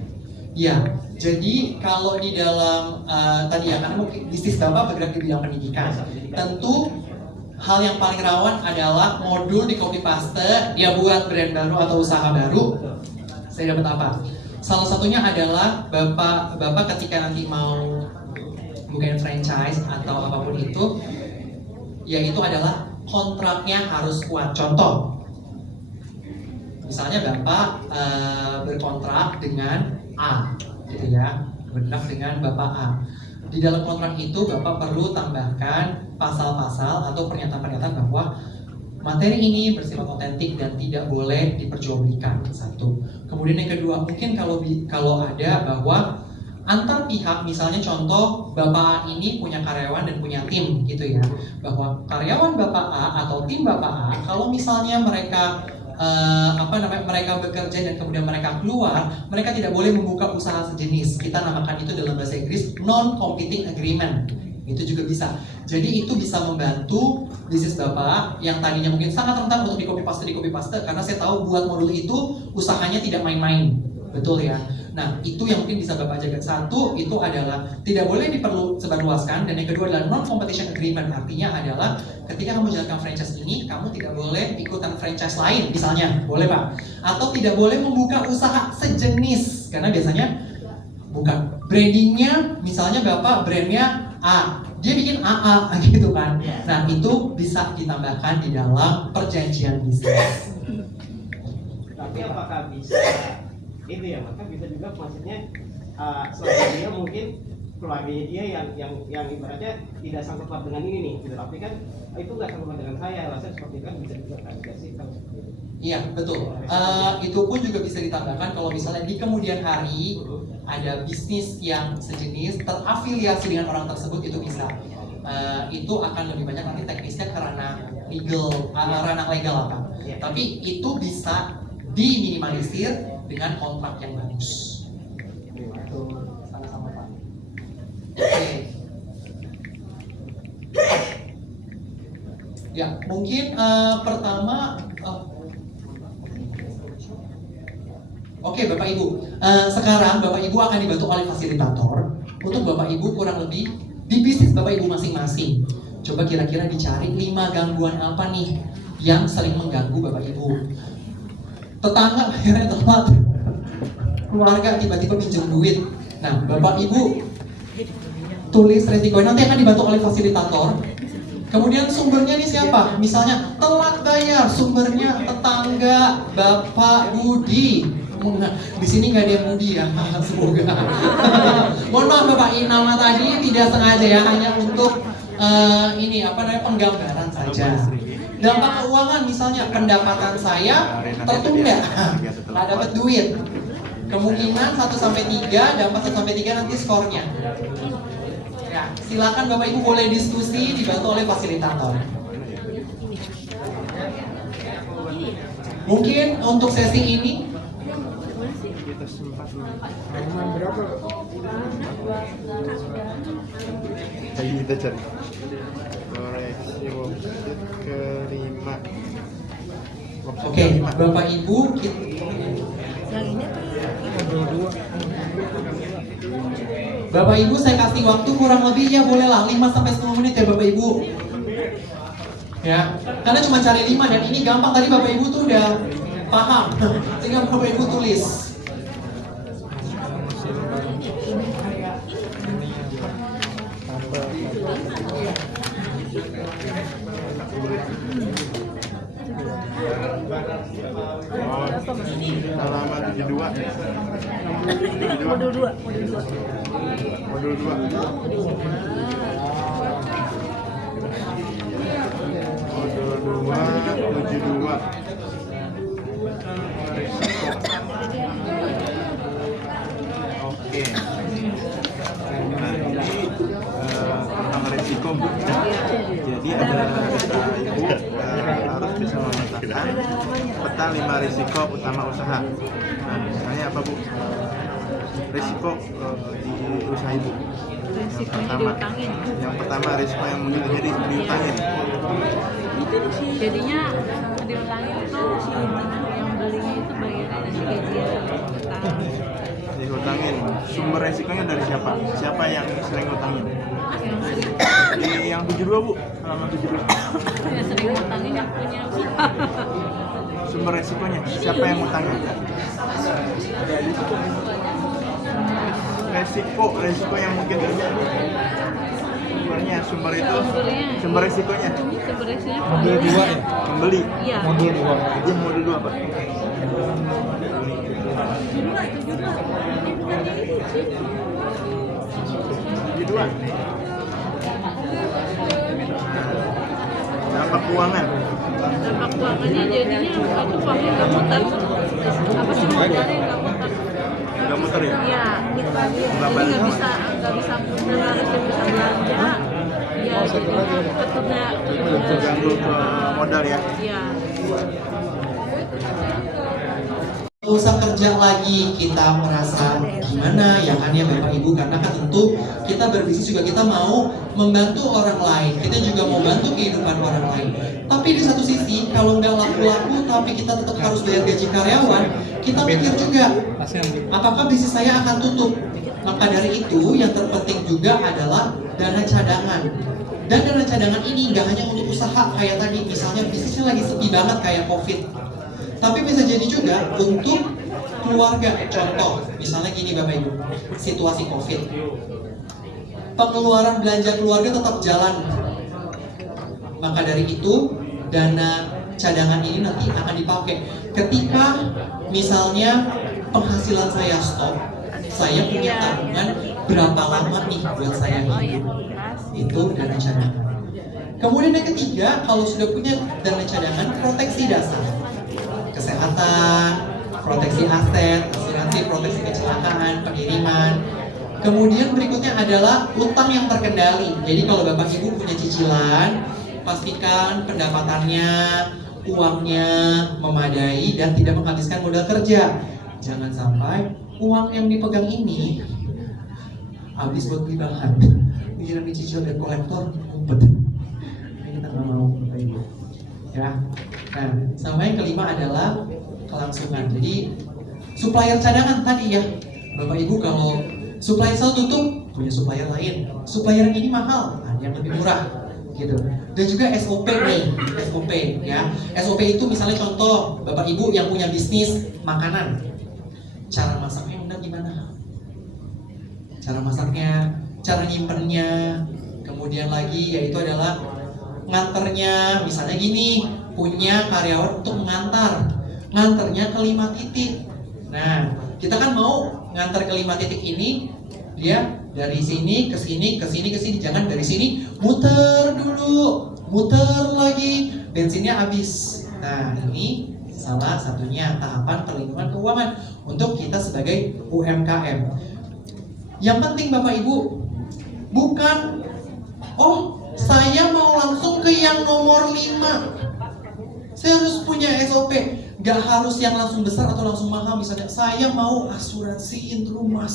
Ya, jadi kalau di dalam tadi ya karena bisnis Bapak bergerak di bidang pendidikan, tentu hal yang paling rawan adalah modul di copy paste, dia buat brand baru atau usaha baru. Saya dapat apa? Salah satunya adalah Bapak ketika nanti mau bukan franchise atau apapun itu, yaitu adalah kontraknya harus kuat. Contoh, misalnya Bapak berkontrak dengan A, gitu ya, berkontrak dengan Bapak A. Di dalam kontrak itu Bapak perlu tambahkan pasal-pasal atau pernyataan-pernyataan bahwa materi ini bersifat otentik dan tidak boleh diperjualbelikan. Satu. Kemudian yang kedua, mungkin kalau ada bahwa antar pihak, misalnya contoh Bapak A ini punya karyawan dan punya tim gitu ya, bahwa karyawan Bapak A atau tim Bapak A kalau misalnya mereka mereka bekerja dan kemudian mereka keluar, mereka tidak boleh membuka usaha sejenis. Kita namakan itu dalam bahasa Inggris non-competing agreement. Itu juga bisa. Jadi itu bisa membantu bisnis Bapak yang tadinya mungkin sangat rentan untuk di copy paste, karena saya tahu buat modul itu usahanya tidak main-main. Betul ya. Nah, itu yang mungkin bisa Bapak jaga. Satu, itu adalah tidak boleh diperlu sebarluaskan, dan yang kedua adalah non-competition agreement. Artinya adalah ketika kamu jalankan franchise ini, kamu tidak boleh ikutan franchise lain, misalnya, boleh Pak. Atau tidak boleh membuka usaha sejenis, karena biasanya bukan brandingnya, misalnya Bapak brandnya A, dia bikin AA gitu kan. Nah, itu bisa ditambahkan di dalam perjanjian bisnis. Tapi apakah bisa itu ya, maka bisa juga maksudnya selain dia mungkin keluarganya dia yang ibaratnya tidak sangkut paut dengan ini nih gitu, tapi kan itu nggak sangkut paut dengan saya, rasanya seperti itu kan bisa juga kan, tidak sih kalau seperti itu. Iya, betul. Itu pun juga bisa ditambahkan kalau misalnya di kemudian hari ada bisnis yang sejenis terafiliasi dengan orang tersebut, itu bisa. Itu akan lebih banyak nanti teknisnya karena ranah legal apa. Tapi itu bisa diminimalisir dengan kontrak yang bagus. Sama-sama Pak. Oke. Ya, mungkin pertama. Oke, Bapak Ibu. Sekarang Bapak Ibu akan dibantu oleh fasilitator untuk Bapak Ibu kurang lebih di bisnis Bapak Ibu masing-masing. Coba kira-kira dicari 5 gangguan apa nih yang sering mengganggu Bapak Ibu. Tetangga akhirnya telat, keluarga tiba-tiba pinjam duit. Nah, Bapak Ibu tulis resikonya, nanti akan dibantu oleh fasilitator. Kemudian sumbernya nih siapa? Misalnya telat bayar, sumbernya tetangga Bapak Budi. Di sini nggak ada yang Budi ya, semoga. Mohon maaf Bapak, nama tadi tidak sengaja ya, hanya untuk penggambaran saja. Dampak keuangan misalnya pendapatan saya tertunda, nggak dapat duit. Kemungkinan 1-3, dampak 1-3 nanti skornya. Ya, silakan Bapak Ibu boleh diskusi, dibantu oleh fasilitator. Mungkin untuk sesi ini kita cari kelima. Oke, Bapak Ibu Bapak Ibu saya kasih waktu kurang lebih ya bolehlah 5-10 menit ya Bapak Ibu. Ya, karena cuma cari 5 dan ini gampang, tadi Bapak Ibu tuh udah paham. Tinggal Bapak Ibu tulis. Halaman 72. Modul 2. Modul 2. Modul 2 72. Oke. Nah, ini tentang resiko, Bu. Jadi ada Ibu harus bisa memetakan peta 5 risiko utama usaha. Nah, misalnya apa Bu? Risiko di usaha Ibu. Yang pertama risiko yang mungkin jadi diutangin. Jadinya diutangin itu yang belinya itu bayarannya si gajian. Diutangin. Sumber resikonya dari siapa? Siapa yang sering utangin? Yang 72 Bu, halaman 72. Yang sering utangin yang punya usaha. Sumber resikonya siapa yang utangin? Resiko yang mungkin terjadi. Sumber itu sumber resikonya. Modul 2 ya? Pembeli. Iya. Modul 2. Itu modul 2 Pak. Modul 2. Dampak keuangan. Dampak keuangannya jadinya aku uangnya nggak muter. Apa sih modalnya nggak muter? Nggak muter ya? Iya. Jadi nggak bisa muter, harus bisa belanja. Ya, jadi ketunda. Ganggu ke modal ya? Iya. Nggak usah kerja lagi kita merasa gimana ya kan ya Bapak Ibu, karena kan tentu kita berbisnis juga kita mau membantu orang lain, kita juga mau bantu kehidupan orang lain. Tapi di satu sisi kalau nggak laku-laku tapi kita tetap harus bayar gaji karyawan, kita mikir juga apakah bisnis saya akan tutup. Maka dari itu yang terpenting juga adalah dana cadangan. Dan dana cadangan ini nggak hanya untuk usaha kayak tadi, misalnya bisnisnya lagi sepi banget kayak COVID. Tapi bisa jadi juga untuk keluarga. Contoh, misalnya gini Bapak Ibu, situasi COVID. Pengeluaran belanja keluarga tetap jalan. Maka dari itu, dana cadangan ini nanti akan dipakai. Ketika misalnya penghasilan saya stop, saya punya tabungan berapa lama nih buat saya hidup. Itu dana cadangan. Kemudian yang ketiga, kalau sudah punya dana cadangan, proteksi dasar. Kesehatan, proteksi aset, asuransi, proteksi kecelakaan, pengiriman. Kemudian berikutnya adalah utang yang terkendali. Jadi kalau Bapak Ibu punya cicilan, pastikan pendapatannya, uangnya memadai dan tidak menghabiskan modal kerja. Jangan sampai uang yang dipegang ini habis buat beli bahan, pikiran dicicil dan kolektor, ngumpet. Kita nggak mau Bapak Ibu. Ya. Nah, sama yang kelima adalah kelangsungan. Jadi supplier cadangan tadi ya, Bapak Ibu, kalau supplier satu tutup, punya supplier lain. Supplier yang ini mahal, ada yang lebih murah, gitu. Dan juga SOP nih, SOP ya. SOP itu misalnya contoh Bapak Ibu yang punya bisnis makanan, cara masaknya benar gimana? Cara masaknya, cara nyimpennya, kemudian lagi yaitu adalah nganternya. Misalnya gini, punya karyawan untuk nganternya ke 5 titik. Nah, kita kan mau nganter ke 5 titik ini, dia dari sini ke sini, ke sini, ke sini. Jangan dari sini muter dulu, muter lagi, bensinnya habis. Nah, ini salah satunya tahapan perlindungan keuangan untuk kita sebagai UMKM. Yang penting Bapak Ibu, bukan saya mau langsung ke yang nomor 5. Saya harus punya SOP. Gak harus yang langsung besar atau langsung mahal. Misalnya saya mau asuransiin rumah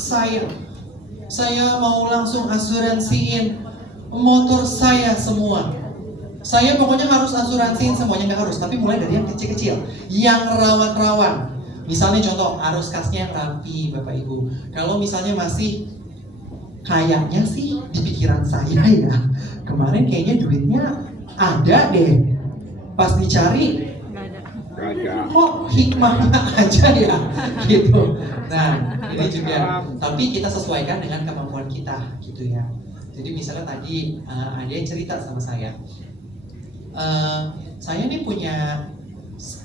saya mau langsung asuransiin motor saya semua. Saya pokoknya harus asuransiin semuanya. Gak harus, tapi mulai dari yang kecil-kecil, yang rawan-rawan. Misalnya contoh, arus kasnya yang rapi Bapak Ibu. Kalau misalnya masih kayaknya sih di pikiran saya ya, kemarin kayaknya duitnya ada deh, pas dicari kok hikmahnya aja ya gitu. Nah ini juga, tapi kita sesuaikan dengan kemampuan kita gitu ya. Jadi misalnya tadi ada yang cerita sama saya nih punya,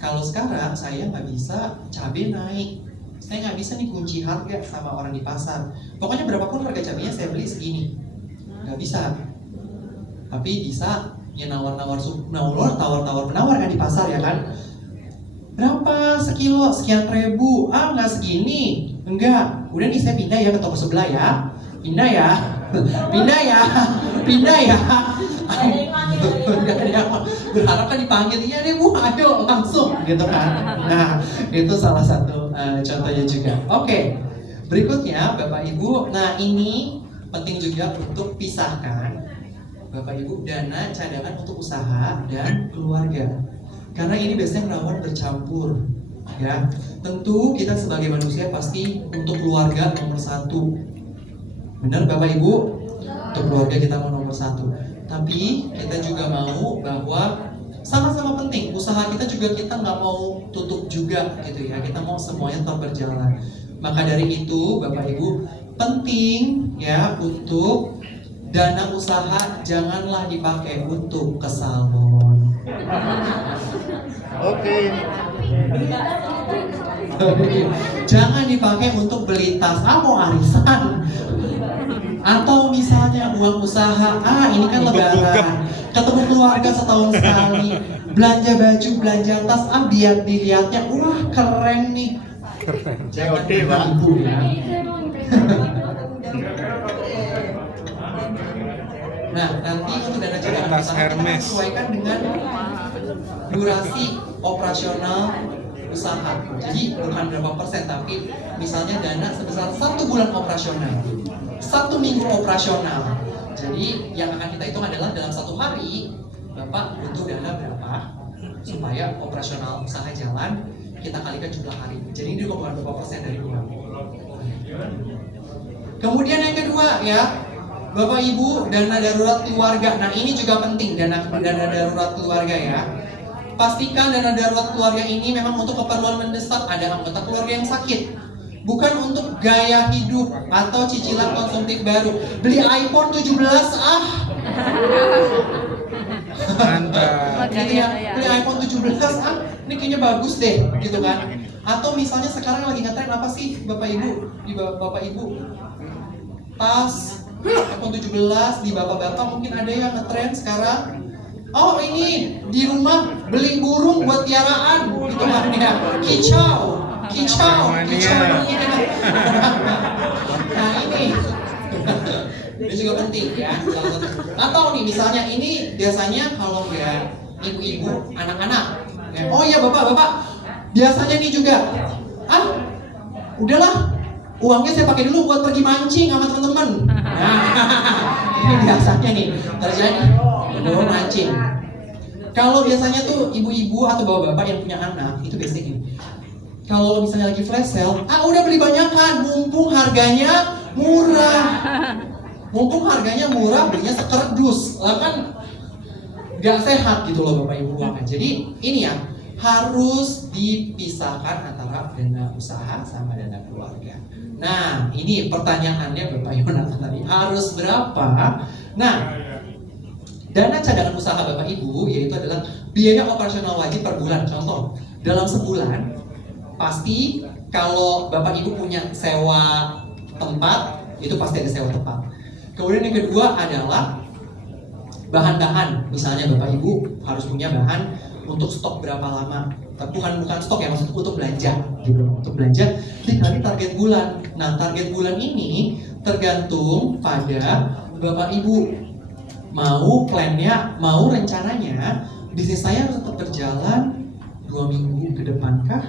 kalau sekarang saya nggak bisa cabai naik, saya nggak bisa nih kunci harga sama orang di pasar. Pokoknya berapapun harga cabainya saya beli segini, nggak bisa. Tapi bisa ya tawar menawar kan di pasar ya kan. Berapa sekilo, sekian ribu, nggak segini, enggak. Udah nih saya pindah ya ke toko sebelah ya, pindah ya. Berharap kan dipanggil, iya deh Bu, ayo langsung gitu kan. Nah itu salah satu contohnya juga. Oke, berikutnya Bapak Ibu, nah ini penting juga untuk pisahkan Bapak Ibu dana cadangan untuk usaha dan keluarga. Karena ini biasanya rawan bercampur, ya. Tentu kita sebagai manusia pasti untuk keluarga nomor 1. Benar Bapak Ibu? Untuk keluarga kita mau nomor 1. Tapi kita juga mau bahwa sama-sama penting. Usaha kita juga kita nggak mau tutup juga gitu ya. Kita mau semuanya tetap berjalan. Maka dari itu Bapak Ibu penting ya untuk dana usaha janganlah dipakai untuk ke salon. Oke. Jangan dipakai untuk beli tas, mau arisan. Atau misalnya uang usaha, ini kan lebaran, ketemu keluarga setahun sekali, belanja baju, belanja tas, biar dilihatnya, wah keren nih. Jangan Ibu ya. Nah, nanti untuk dana cadangan kita sesuaikan dengan durasi operasional usaha. Jadi bukan berapa persen, tapi misalnya dana sebesar 1 bulan operasional, 1 minggu operasional. Jadi yang akan kita hitung adalah dalam 1 hari Bapak butuh dana berapa supaya operasional usaha jalan, kita kalikan jumlah hari. Jadi ini bukan berapa persen dari uang. Kemudian yang kedua ya, Bapak Ibu, dana darurat keluarga. Nah ini juga penting, dana darurat keluarga ya. Pastikan dana darurat keluarga ini memang untuk keperluan mendesak, ada anggota keluarga yang sakit. Bukan untuk gaya hidup atau cicilan konsumtif baru. Beli iPhone 17 Mantap. gitu ya, beli iPhone 17 ini kayaknya bagus deh, gitu kan. Atau misalnya sekarang lagi ngetren apa sih Bapak Ibu? Di Bapak Ibu tas iPhone 17, di bapak-bapak mungkin ada yang ngetren sekarang. Oh ini di rumah beli burung buat piaraan, gitu kan ya. Kicau. Nah ini juga penting ya. Atau nih misalnya ini biasanya kalau nggak ibu-ibu, anak-anak. Oh iya bapak-bapak, biasanya nih juga. Udahlah, uangnya saya pakai dulu buat pergi mancing sama teman-teman. Nah, ini biasanya nih terjadi, bawa mancing. Kalau biasanya tuh ibu-ibu atau bapak-bapak yang punya anak itu biasanya gini. Kalau misalnya lagi flash sale, udah beli banyakan, mumpung harganya murah. Mumpung harganya murah, belinya sekerdus. Lah kan gak sehat gitu loh Bapak Ibu keuangan. Jadi ini ya, harus dipisahkan antara dana usaha sama dana keluarga. Nah, ini pertanyaannya Bapak Yonatan tadi, harus berapa? Nah, dana cadangan usaha Bapak Ibu yaitu adalah biaya operasional wajib per bulan. Contoh, dalam sebulan pasti kalau Bapak Ibu punya sewa tempat, itu pasti ada sewa tempat. Kemudian yang kedua adalah bahan-bahan. Misalnya Bapak Ibu harus punya bahan untuk stok berapa lama. Bukan stok ya, maksudnya untuk belanja gitu. Untuk belanja dikali target bulan. Nah, target bulan ini tergantung pada Bapak Ibu mau plannya, mau rencananya bisnis saya tetap berjalan 2 minggu ke depan kah?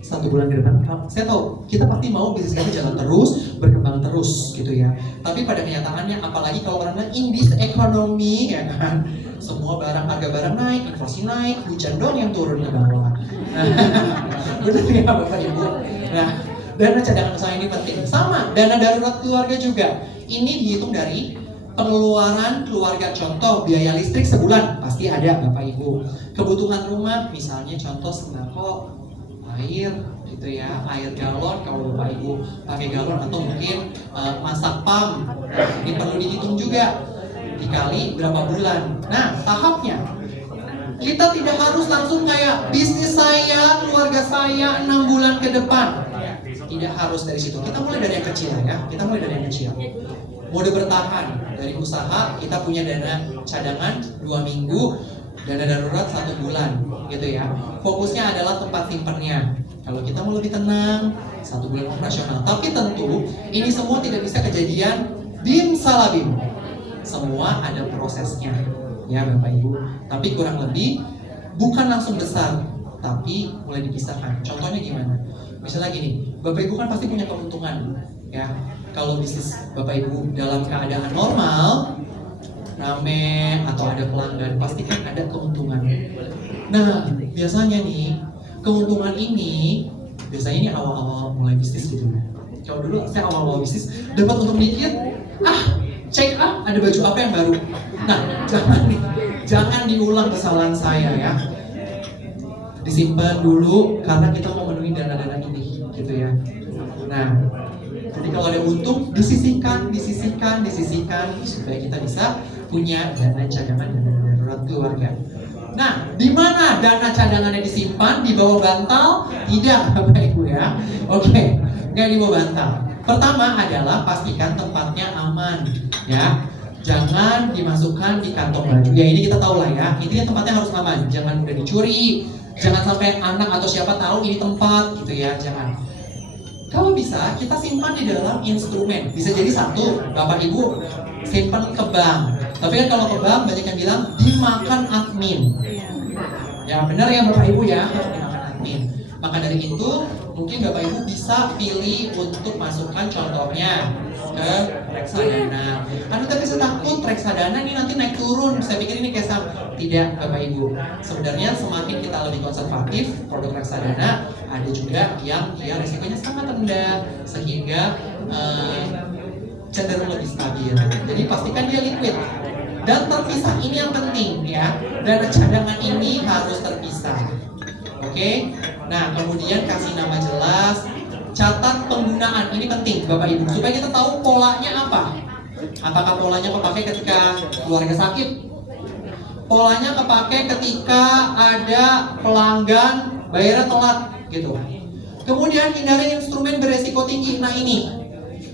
1 bulan ke depan. Saya tahu kita pasti mau bisnis kita jalan terus, berkembang terus gitu ya. Tapi pada kenyataannya, apalagi kalau karena in this economy ya kan, semua harga barang naik, inflasi naik, hujan dong yang turun ke bawah. Betul ya Bapak Ibu. Nah, dana cadangan usaha ini penting. Sama, dana darurat keluarga juga. Ini dihitung dari pengeluaran keluarga. Contoh, biaya listrik sebulan pasti ada Bapak Ibu. Kebutuhan rumah, misalnya contoh sembako, air gitu ya, air galon kalau Bapak Ibu pakai galon, atau mungkin masak pam, ini perlu dihitung juga dikali berapa bulan. Nah, tahapnya kita tidak harus langsung kayak bisnis saya, keluarga saya 6 bulan ke depan. Tidak harus dari situ. Kita mulai dari yang kecil ya. Kita mulai dari yang kecil. Mode bertahan dari usaha, kita punya dana cadangan 2 minggu, dana darurat 1 bulan gitu ya. Fokusnya adalah tempat simpannya. Kalau kita mau lebih tenang, 1 bulan operasional. Tapi tentu ini semua tidak bisa kejadian bim salabim. Semua ada prosesnya ya Bapak Ibu. Tapi kurang lebih bukan langsung besar, tapi mulai dipisahkan. Contohnya gimana? Misalnya gini, Bapak Ibu kan pasti punya keuntungan ya. Kalau bisnis Bapak Ibu dalam keadaan normal, rame atau ada pelanggan, pasti kan ada keuntungan. Nah, biasanya nih keuntungan ini biasanya ini awal-awal mulai bisnis gitu. Kalau dulu saya awal-awal bisnis dapat untung dikit, cek ada baju apa yang baru. Nah, jangan diulang kesalahan saya ya. Disimpan dulu karena kita mau memenuhi dana-dana ini gitu ya. Nah, jadi kalau ada untung disisihkan supaya kita bisa punya dana cadangan dan dana darurat keluarga. Nah, di mana dana cadangannya disimpan? Di bawah bantal? Tidak, Bapak Ibu ya. Oke, nggak di bawah bantal. Pertama adalah pastikan tempatnya aman ya. Jangan dimasukkan di kantong baju. Ya ini kita tahu lah ya. Intinya tempatnya harus aman. Jangan mudah dicuri. Jangan sampai anak atau siapa tahu ini tempat gitu ya. Jangan. Kalau bisa kita simpan di dalam instrumen. Bisa jadi satu, Bapak Ibu simpan ke bank. Tapi kan kalau ke bank banyak yang bilang dimakan admin. Ya benar ya Bapak Ibu ya, dimakan admin. Maka dari itu mungkin Bapak Ibu bisa pilih untuk masukkan contohnya ke reksadana. Aduh tapi saya takut reksadana ini nanti naik turun. Saya pikir ini kayak tidak Bapak Ibu. Sebenarnya semakin kita lebih konservatif produk reksadana, ada juga yang dia resikonya sangat rendah sehingga cenderung lebih stabil. Jadi pastikan dia liquid dan terpisah, ini yang penting ya. Dana cadangan ini harus terpisah. Oke. Nah, kemudian kasih nama jelas, catat penggunaan, ini penting Bapak Ibu supaya kita tahu polanya apa. Apakah polanya kepake ketika keluarga sakit? Polanya kepake ketika ada pelanggan bayarnya telat gitu. Kemudian hindari instrumen beresiko tinggi. Nah, ini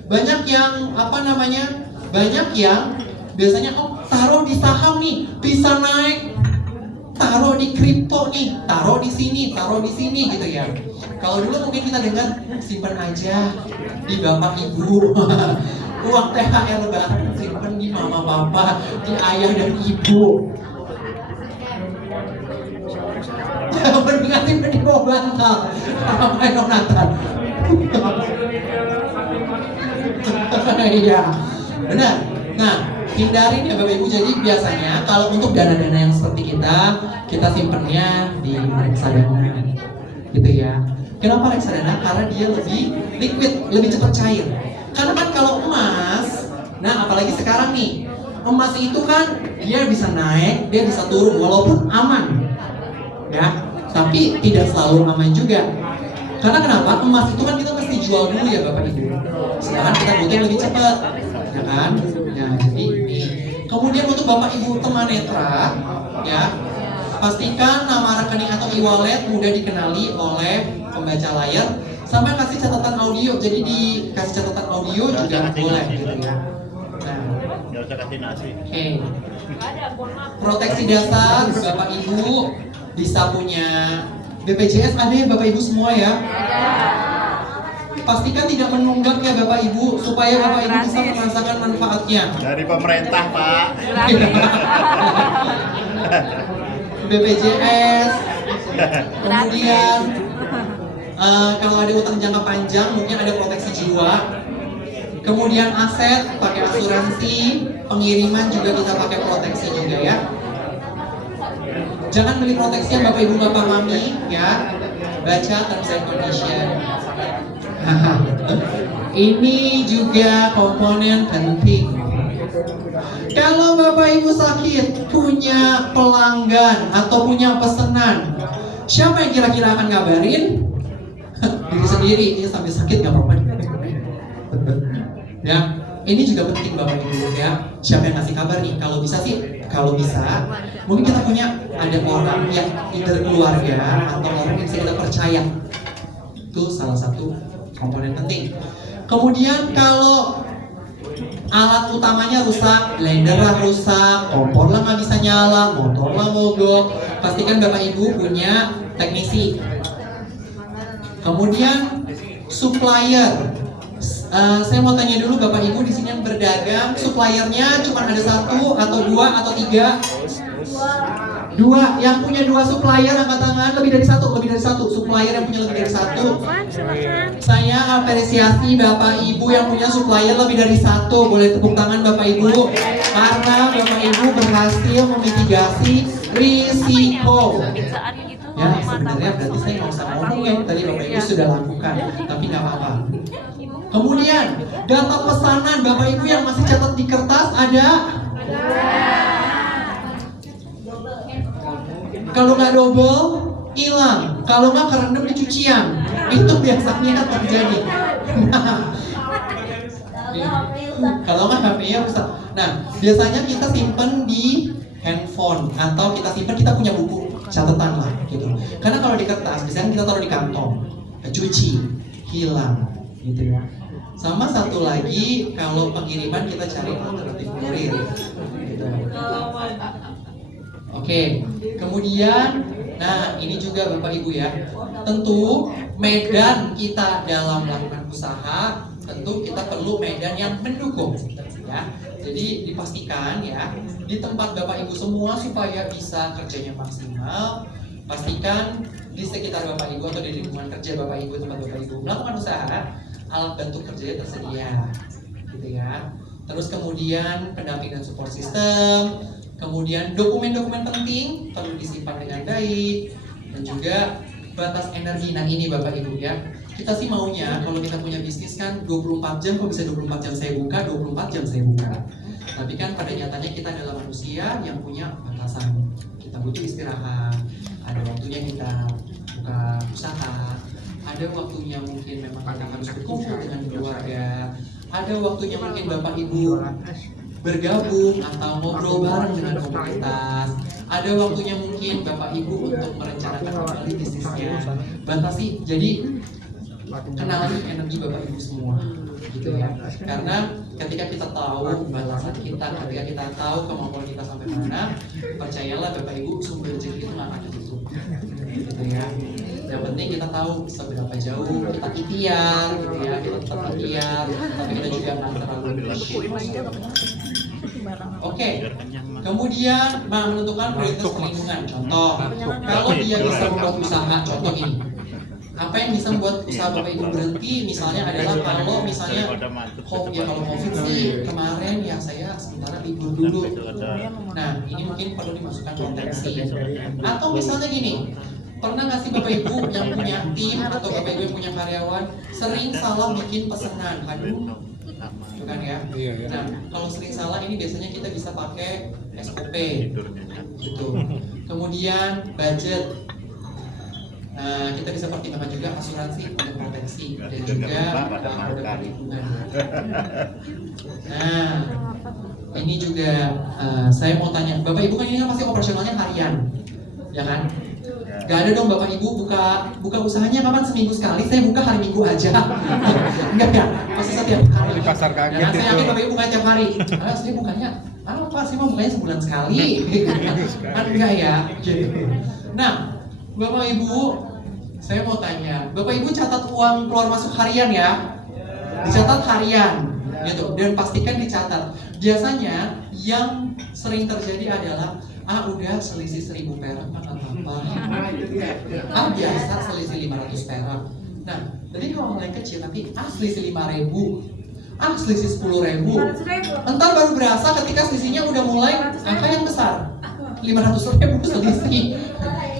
banyak yang banyak yang biasanya taruh di saham nih bisa naik, taruh di kripto nih, taruh di sini gitu ya. Kalau dulu mungkin kita dengar simpan aja di Bapak Ibu, uang THR lebaran simpan di mama papa, di ayah dan ibu. Mendingan simpan di bawah bantal, apa yang Natal. Iya, benar. Nah, hindarin ya Bapak Ibu. Jadi biasanya kalau untuk dana-dana yang seperti kita simpennya di reksadana, gitu ya. Kenapa reksadana? Karena dia lebih liquid, lebih cepat cair. Karena kan kalau emas, nah apalagi sekarang nih, emas itu kan dia bisa naik, dia bisa turun, walaupun aman, ya. Tapi tidak selalu aman juga. Karena kenapa? Emas itu kan kita mesti jual dulu ya Bapak Ibu. Sedangkan kita butuh lebih cepat, ya kan? Nah, jadi ini. Kemudian untuk Bapak Ibu tunanetra, ya, pastikan nama rekening atau e-wallet mudah dikenali oleh pembaca layar. Sampai kasih catatan audio, jadi dikasih catatan audio juga boleh, gitu ya. Nah, oke. Proteksi dasar Bapak Ibu bisa punya BPJS, ada ya Bapak Ibu semua ya? Pastikan tidak menunggak ya Bapak Ibu, supaya Bapak Ibu bisa merasakan manfaatnya. Dari pemerintah, Pak. BPJS, kemudian kalau ada utang jangka panjang mungkin ada proteksi jiwa. Kemudian aset pakai asuransi, pengiriman juga kita pakai proteksi juga ya. Jangan beli proteksi yang Bapak Ibu nggak pahami ya. Baca terms and condition. Ini juga komponen penting. Kalau Bapak Ibu sakit, punya pelanggan atau punya pesanan, siapa yang kira-kira akan ngabarin? Diri sendiri. Ini sampai sakit nggak apa-apa. Ya, ini juga penting Bapak Ibu ya. Siapa yang ngasih kabar nih? Kalau bisa sih, kalau bisa, mungkin kita punya ada orang yang either keluarga atau orang yang bisa kita percaya. Itu salah satu komponen penting. Kemudian kalau alat utamanya rusak, blender lah rusak, kompor lah nggak bisa nyala, motor lah mogok, pastikan Bapak Ibu punya teknisi. Kemudian supplier. Saya mau tanya dulu Bapak Ibu di sini yang berdagang, suppliernya cuma ada 1 atau 2 atau 3? 2. Yang punya 2 supplier angkat tangan. Lebih dari 1 supplier yang punya lebih dari 1. Saya apresiasi Bapak Ibu yang punya supplier lebih dari 1. Boleh tepuk tangan Bapak Ibu, karena Bapak Ibu berhasil memitigasi risiko. Ya, sebenarnya berarti saya nggak usah ngomongin, tadi Bapak Ibu sudah lakukan, tapi nggak apa-apa. Kemudian data pesanan Bapak Ibu yang masih catat di kertas ada? Kalau nggak double, hilang. Kalau nggak kerendam di cucian, itu biasanya terjadi. Kalau nggak HP-nya rusak. Nah, biasanya kita simpen di handphone atau kita punya buku catatan lah gitu. Karena kalau di kertas, biasanya kita taruh di kantong, cuci, hilang, gitu ya. Sama satu lagi, kalau pengiriman kita cari alternatif kurir. Gitu. Oke, kemudian, nah ini juga Bapak Ibu ya, tentu medan kita dalam melakukan usaha, tentu kita perlu medan yang mendukung, ya. Jadi dipastikan ya, di tempat Bapak Ibu semua supaya bisa kerjanya maksimal, pastikan di sekitar Bapak Ibu atau di lingkungan kerja Bapak Ibu, tempat Bapak Ibu melakukan usaha, alat bantu kerjanya tersedia, gitu ya. Terus kemudian pendampingan support system, kemudian dokumen-dokumen penting perlu disimpan dengan baik, dan juga batas energi. Nah ini Bapak Ibu ya, kita sih maunya kalau kita punya bisnis kan 24 jam, kok bisa 24 jam saya buka, 24 jam saya buka. Tapi kan pada nyatanya kita adalah manusia yang punya batasan. Kita butuh istirahat, ada waktunya kita buka usaha, ada waktunya mungkin memang kita harus berkumpul dengan keluarga, ada waktunya mungkin Bapak Ibu bergabung atau ngobrol bareng dengan komunitas, ada waktunya mungkin Bapak Ibu untuk merencanakan kembali bisnisnya. Batasi, jadi kenali energi Bapak Ibu semua, gitu ya. Karena ketika kita tahu batasan kita, ketika kita tahu kemampuan kita sampai mana, percayalah Bapak Ibu, sumber rezeki itu nggak akan ditutup, gitu ya. Yang penting kita tahu seberapa jauh kita ikhtiar, gitu ya. Kita tetap ikhtiar, tapi kita juga nggak terlalu Oke, kemudian menentukan prioritas perlindungan. Contoh, kalau dia bisa membuat usaha, contoh ini, apa yang bisa membuat usaha Bapak Ibu berhenti? Misalnya adalah kalau misalnya, kalau COVID sih kemarin ya saya sementara libur dulu. Nah, ini mungkin perlu dimasukkan proteksi. Atau misalnya gini, pernah nggak sih Bapak Ibu yang punya tim atau Bapak Ibu yang punya karyawan sering salah bikin pesanan? Aduh, bukan ya? Nah, kalau sering salah ini biasanya kita bisa pakai SOP gitu. Kemudian budget. Nah, kita bisa pertimbangkan juga asuransi untuk proteksi dan juga produk perlindungan. Nah, ini juga saya mau tanya, Bapak Ibu kan ini kan pasti operasionalnya harian, ya kan? Gak ada dong Bapak Ibu buka usahanya kapan, seminggu sekali, saya buka hari Minggu aja. Enggak ya, pasti setiap hari. Di pasar kaget Saya gitu. yakin Bapak Ibu buka tiap hari. Saya bukanya, apa sih mau bukanya sebulan sekali? Kan enggak ya? Gitu. Nah, Bapak Ibu, saya mau tanya, Bapak Ibu catat uang keluar masuk harian ya? Dicatat harian, gitu. Dan pastikan dicatat. Biasanya yang sering terjadi adalah udah selisih 1.000 perak nggak apa-apa. Biasa selisih 500 perak. Nah, jadi kalau mulai kecil nanti selisih 5.000, selisih 10.000. Entar baru berasa ketika selisihnya udah mulai angka yang besar. 500.000 selisih.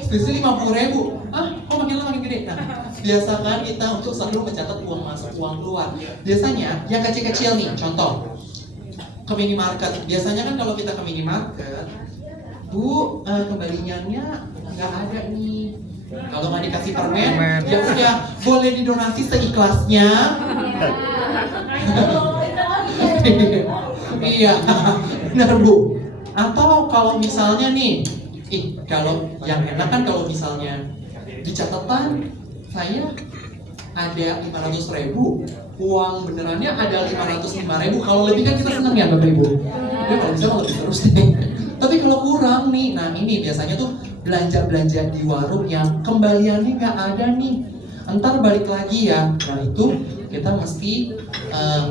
Selisih 50.000. Kok makin lama makin gede? Nah, biasakan kita untuk selalu mencatat uang masuk, uang keluar. Biasanya yang kecil-kecil nih, contoh ke minimarket. Biasanya kan kalau kita ke minimarket, Bu, kembaliannya nggak ada nih. Kalau nggak dikasih permen, ya udah boleh didonasi seikhlasnya. Iya, benar Bu. Atau kalau misalnya nih, kalau yang enak kan kalau misalnya di catatan saya ada 500.000, uang benerannya ada 505.000. Kalau lebih kan kita senang ya Bapak Ibu. Ya kalau bisa lebih terus deh. Tapi kalau kurang nih, nah ini biasanya tuh belanja di warung yang kembaliannya nggak ada nih. Entar balik lagi ya. Nah itu kita mesti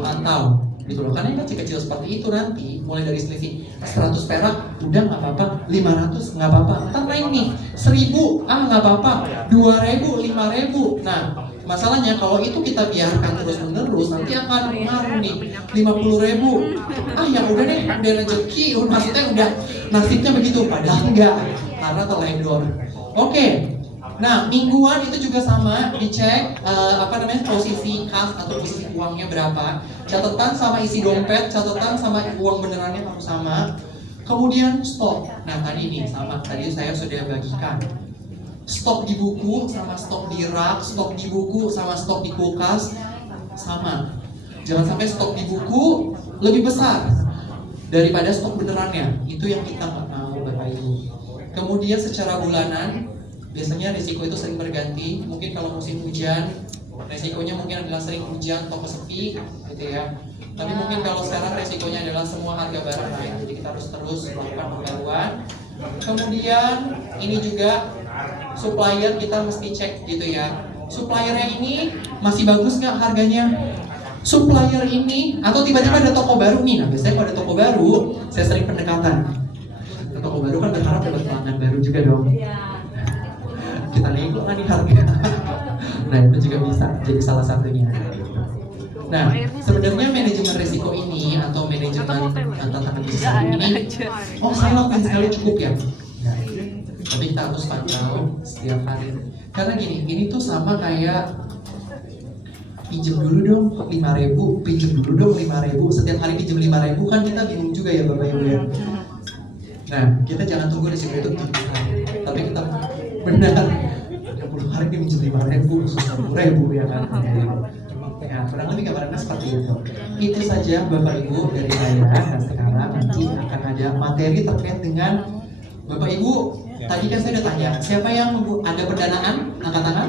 pantau gitu loh. Karena yang kecil-kecil seperti itu nanti mulai dari selisih 100 perak udah nggak apa-apa, 500 nggak apa-apa. Entar naik nih 1.000 nggak apa-apa, 2.000, 5.000. Nah masalahnya kalau itu kita biarkan terus-menerus nanti akan ngaruh nih 50.000. Ya udah deh, udah rezeki, maksudnya udah nasibnya begitu. Padahal enggak, karena teledor. Oke. Nah, mingguan itu juga sama, dicek posisi kas atau posisi uangnya berapa. Catatan sama isi dompet, catatan sama uang benerannya harus sama. Kemudian stok. Nah, tadi ini sama, tadi saya sudah bagikan. Stok di buku sama stok di rak, stok di buku sama stok di kulkas sama. Jangan sampai stok di buku lebih besar daripada stok benerannya. Itu yang kita nggak mau Bapak Ibu. Kemudian secara bulanan, biasanya risiko itu sering berganti. Mungkin kalau musim hujan, risikonya mungkin adalah sering hujan, toko sepi, gitu ya. Tapi mungkin kalau sekarang risikonya adalah semua harga barang naik. Jadi kita harus terus melakukan pembaruan. Kemudian ini juga supplier kita mesti cek gitu ya. Suppliernya ini masih bagus nggak harganya? Supplier ini atau tiba-tiba ada toko baru nih. Nah biasanya kalau ada toko baru, saya sering pendekatan. Toko baru kan berharap dapat pelanggan baru juga dong. kita nego nggak nih harga. Nah itu juga bisa jadi salah satunya. Nah sebenarnya manajemen risiko ini atau manajemen tantangan bisnis ini, oh saya lakukan sekali cukup ya. Tapi kita harus pantau setiap hari. Karena gini, ini tuh sama kayak pinjam dulu dong 5.000, pinjam dulu dong 5.000. Setiap hari pinjam 5.000 kan kita bingung juga ya Bapak Ibu ya. Nah kita jangan tunggu risiko itu besar, tapi kita benar 30 hari pinjam 5.000, 10.000 ya kan. Ya, kurang lebih gambarannya seperti itu. Itu saja Bapak Ibu dari saya. Nah sekarang nanti akan ada materi terkait dengan Bapak Ibu. Tadi kan saya udah tanya, siapa yang ada pendanaan? Angkat tangan.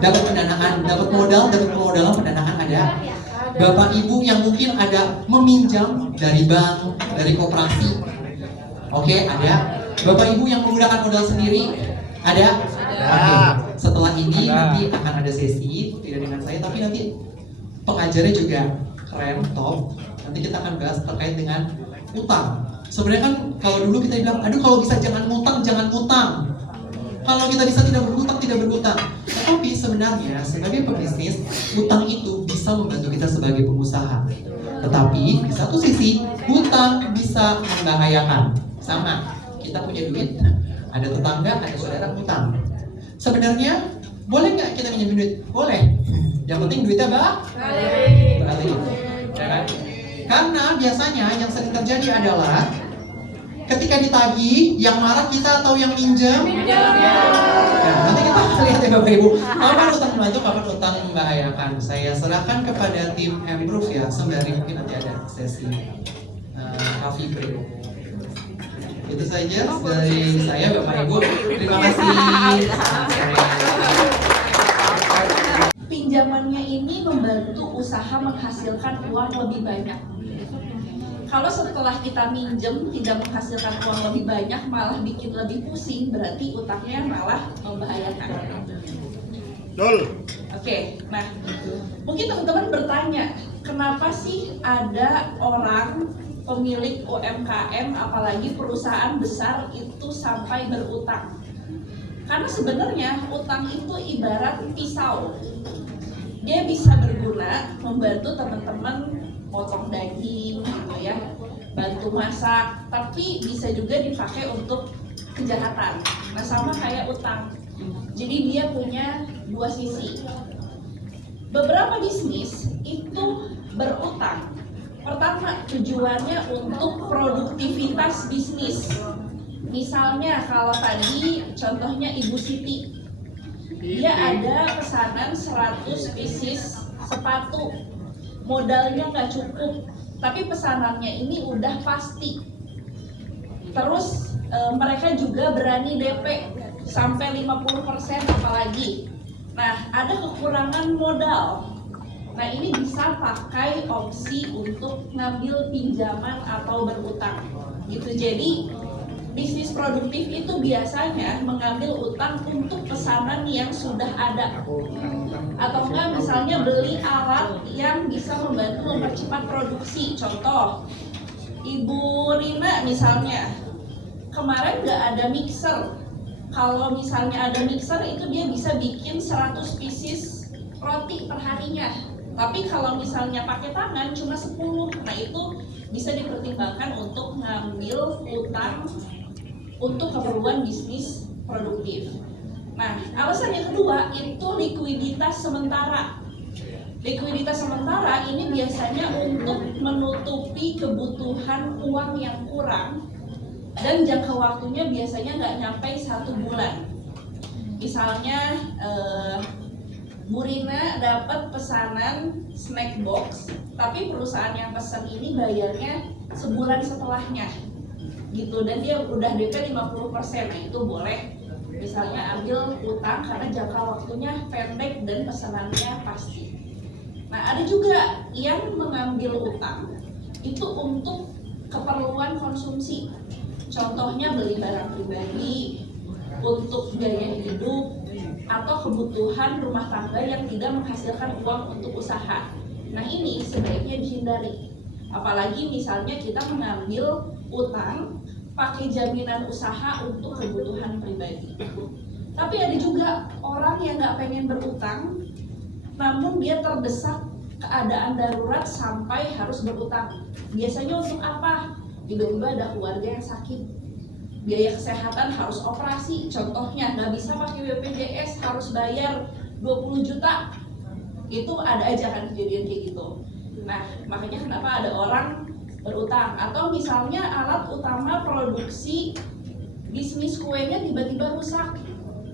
Dapat pendanaan, dapat permodalan pendanaan ada. Bapak Ibu yang mungkin ada meminjam dari bank, dari koperasi. Oke, ada. Bapak Ibu yang menggunakan modal sendiri ada. Oke. Setelah ini nanti akan ada sesi, tidak dengan saya, tapi nanti pengajarnya juga keren, top. Nanti kita akan bahas terkait dengan utang. Sebenarnya kan kalau dulu kita bilang, aduh kalau bisa jangan ngutang, jangan utang. Kalau kita bisa tidak berhutang, tidak berhutang. Tetapi sebenarnya sebagai pebisnis, utang itu bisa membantu kita sebagai pengusaha. Tetapi di satu sisi, hutang bisa membahayakan. Sama, kita punya duit, ada tetangga, ada saudara hutang. Sebenarnya boleh nggak kita minjem duit? Boleh. Yang penting duitnya balik. Ya kan? Karena biasanya yang sering terjadi adalah ketika ditagih, yang marah kita atau yang minjem? Nah, nanti kita lihat ya Bapak Ibu, kapan utang membantu, kapan utang membahayakan. Saya serahkan kepada tim Improve ya, sembari mungkin nanti ada sesi coffee break. Itu saja dari saya Bapak Ibu. Terima kasih. Pinjamannya ini membantu usaha menghasilkan uang lebih banyak. Kalau setelah kita minjem tidak menghasilkan uang lebih banyak, malah bikin lebih pusing, berarti utangnya malah membahayakan. Oke, nah mungkin teman-teman bertanya, kenapa sih ada orang pemilik UMKM, apalagi perusahaan besar itu sampai berutang? Karena sebenarnya utang itu ibarat pisau. Dia bisa berguna membantu teman-teman potong daging gitu ya, bantu masak, tapi bisa juga dipakai untuk kejahatan. Nah sama kayak utang, jadi dia punya dua sisi. Beberapa bisnis itu berutang, pertama tujuannya untuk produktivitas bisnis. Misalnya kalau tadi contohnya Ibu Siti, dia ada pesanan 100 pieces sepatu, modalnya nggak cukup, tapi pesanannya ini udah pasti. Terus mereka juga berani DP sampai 50% apalagi. Nah ada kekurangan modal. Nah ini bisa pakai opsi untuk ngambil pinjaman atau berutang gitu. Jadi bisnis produktif itu biasanya mengambil utang untuk pesanan yang sudah ada, atau enggak misalnya beli alat yang bisa membantu mempercepat produksi. Contoh, Ibu Rina misalnya kemarin nggak ada mixer. Kalau misalnya ada mixer itu dia bisa bikin 100 pieces roti perharinya. Tapi kalau misalnya pakai tangan cuma 10, nah itu bisa dipertimbangkan untuk ngambil utang untuk keperluan bisnis produktif. Nah, alasan yang kedua itu likuiditas sementara. Likuiditas sementara ini biasanya untuk menutupi kebutuhan uang yang kurang dan jangka waktunya biasanya nggak nyampe 1 bulan. Misalnya Bu Rina dapat pesanan snack box, tapi perusahaan yang pesan ini bayarnya sebulan setelahnya gitu, dan dia udah DP 50%. Nah itu boleh misalnya ambil utang karena jangka waktunya pendek dan pesanannya pasti. Nah ada juga yang mengambil utang itu untuk keperluan konsumsi, contohnya beli barang pribadi, untuk biaya hidup, atau kebutuhan rumah tangga yang tidak menghasilkan uang untuk usaha. Nah ini sebaiknya dihindari. Apalagi misalnya kita mengambil utang pakai jaminan usaha untuk kebutuhan pribadi. Tapi ada juga orang yang nggak pengen berutang, namun dia terdesak keadaan darurat sampai harus berutang. Biasanya untuk apa? Tiba-tiba ada keluarga yang sakit, biaya kesehatan harus operasi, contohnya nggak bisa pakai BPJS, harus bayar 20 juta. Itu ada aja kan kejadian kayak gitu. Nah, makanya kenapa ada orang berutang. Atau misalnya alat utama produksi bisnis kuenya tiba-tiba rusak,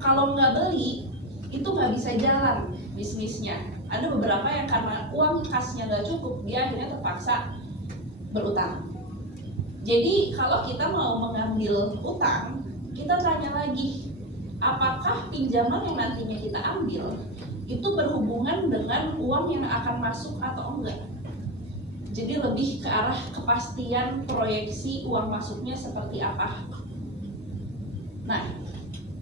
kalau nggak beli itu nggak bisa jalan bisnisnya. Ada beberapa yang karena uang kasnya nggak cukup, dia akhirnya terpaksa berutang. Jadi kalau kita mau mengambil utang, kita tanya lagi, apakah pinjaman yang nantinya kita ambil itu berhubungan dengan uang yang akan masuk atau enggak. Jadi lebih ke arah kepastian proyeksi uang masuknya seperti apa. Nah,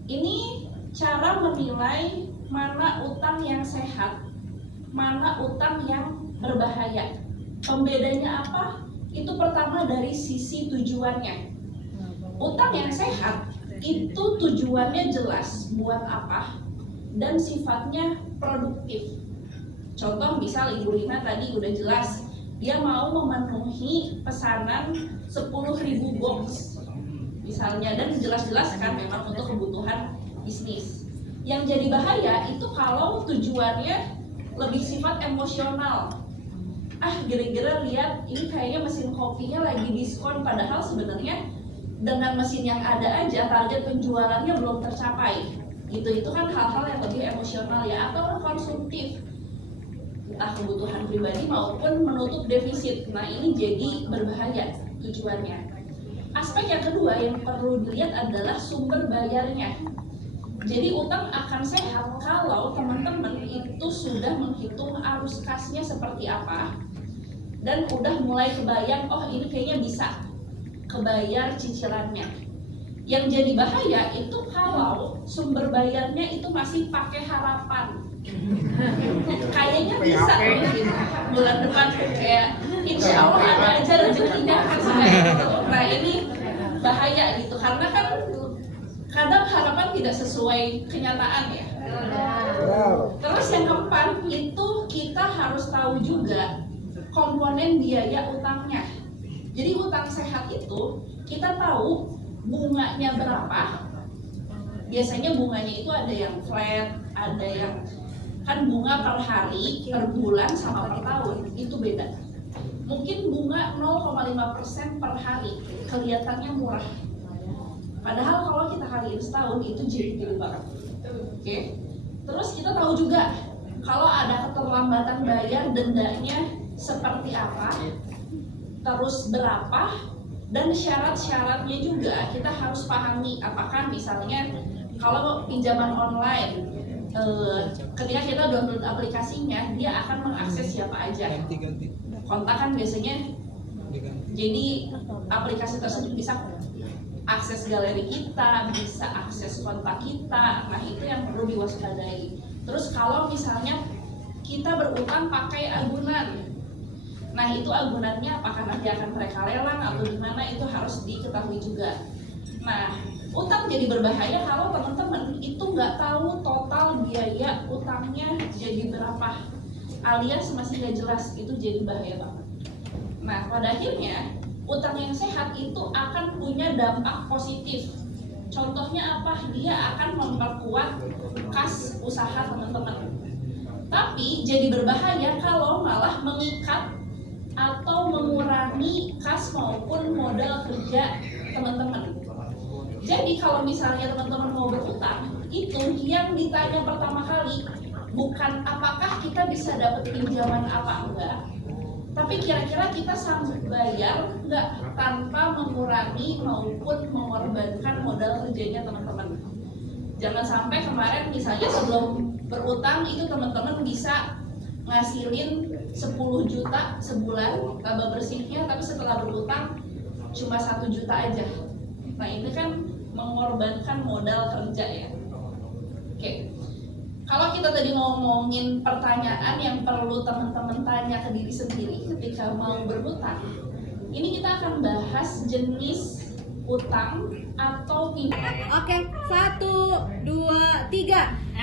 ini cara menilai mana utang yang sehat, mana utang yang berbahaya. Pembedanya apa? Itu pertama dari sisi tujuannya. Utang yang sehat itu tujuannya jelas buat apa dan sifatnya produktif. Contoh misal Ibu Rina tadi udah jelas, dia mau memenuhi pesanan 10.000 box misalnya, dan jelas-jelas kan memang untuk kebutuhan bisnis. Yang jadi bahaya itu kalau tujuannya lebih sifat emosional. Gara-gara lihat ini kayaknya mesin kopinya lagi diskon, padahal sebenarnya dengan mesin yang ada aja target penjualannya belum tercapai. Itu kan hal-hal yang lebih emosional ya, atau konsumtif, entah kebutuhan pribadi maupun menutup defisit. Nah, ini jadi berbahaya tujuannya. Aspek yang kedua yang perlu dilihat adalah sumber bayarnya. Jadi utang akan sehat kalau teman-teman itu sudah menghitung arus kasnya seperti apa dan udah mulai kebayang, oh ini kayaknya bisa kebayar cicilannya. Yang jadi bahaya itu kalau sumber bayarnya itu masih pakai harapan. Kayaknya bisa bulan depan kayak insya Allah ada aja rezekinya kan. Nah, ini bahaya gitu, karena kan kadang harapan tidak sesuai kenyataan ya. Terus yang keempat itu kita harus tahu juga komponen biaya utangnya. Jadi utang sehat itu kita tahu bunganya berapa. Biasanya bunganya itu ada yang flat, ada yang kan bunga per hari, per bulan sama per tahun itu beda. Mungkin bunga 0,5% per hari kelihatannya murah. Padahal kalau kita kaliin setahun itu jadi gede banget. Oke. Terus kita tahu juga kalau ada keterlambatan bayar dendanya seperti apa, terus berapa, dan syarat-syaratnya juga kita harus pahami. Apakah misalnya kalau pinjaman online, ketika kita download aplikasinya, dia akan mengakses siapa aja. Kontak kan biasanya, jadi aplikasi tersebut bisa akses galeri kita, bisa akses kontak kita. Nah, itu yang perlu diwaspadai. Terus kalau misalnya kita berutang pakai agunan, nah itu agunannya apakah nanti akan mereka lelang atau gimana, itu harus diketahui juga. Nah, utang jadi berbahaya kalau teman-teman itu nggak tahu total biaya utangnya jadi berapa, alias masih nggak jelas, itu jadi bahaya banget. Nah, pada akhirnya utang yang sehat itu akan punya dampak positif. Contohnya apa? Dia akan memperkuat kas usaha teman-teman. Tapi jadi berbahaya kalau malah mengikat atau mengurangi kas maupun modal kerja teman-teman. Jadi kalau misalnya teman-teman mau berutang, itu yang ditanya pertama kali bukan apakah kita bisa dapat pinjaman apa enggak, tapi kira-kira kita sanggup bayar enggak tanpa mengurangi maupun mengorbankan modal kerjanya teman-teman. Jangan sampai kemarin misalnya sebelum berutang itu teman-teman bisa ngasilin 10 juta sebulan laba bersihnya, tapi setelah berutang cuma 1 juta aja. Nah, ini kan mengorbankan modal kerja ya. Oke. Kalau kita tadi ngomongin pertanyaan yang perlu teman-teman tanya ke diri sendiri ketika mau berhutang, ini kita akan bahas jenis utang atau Oke, 1, 2, 3.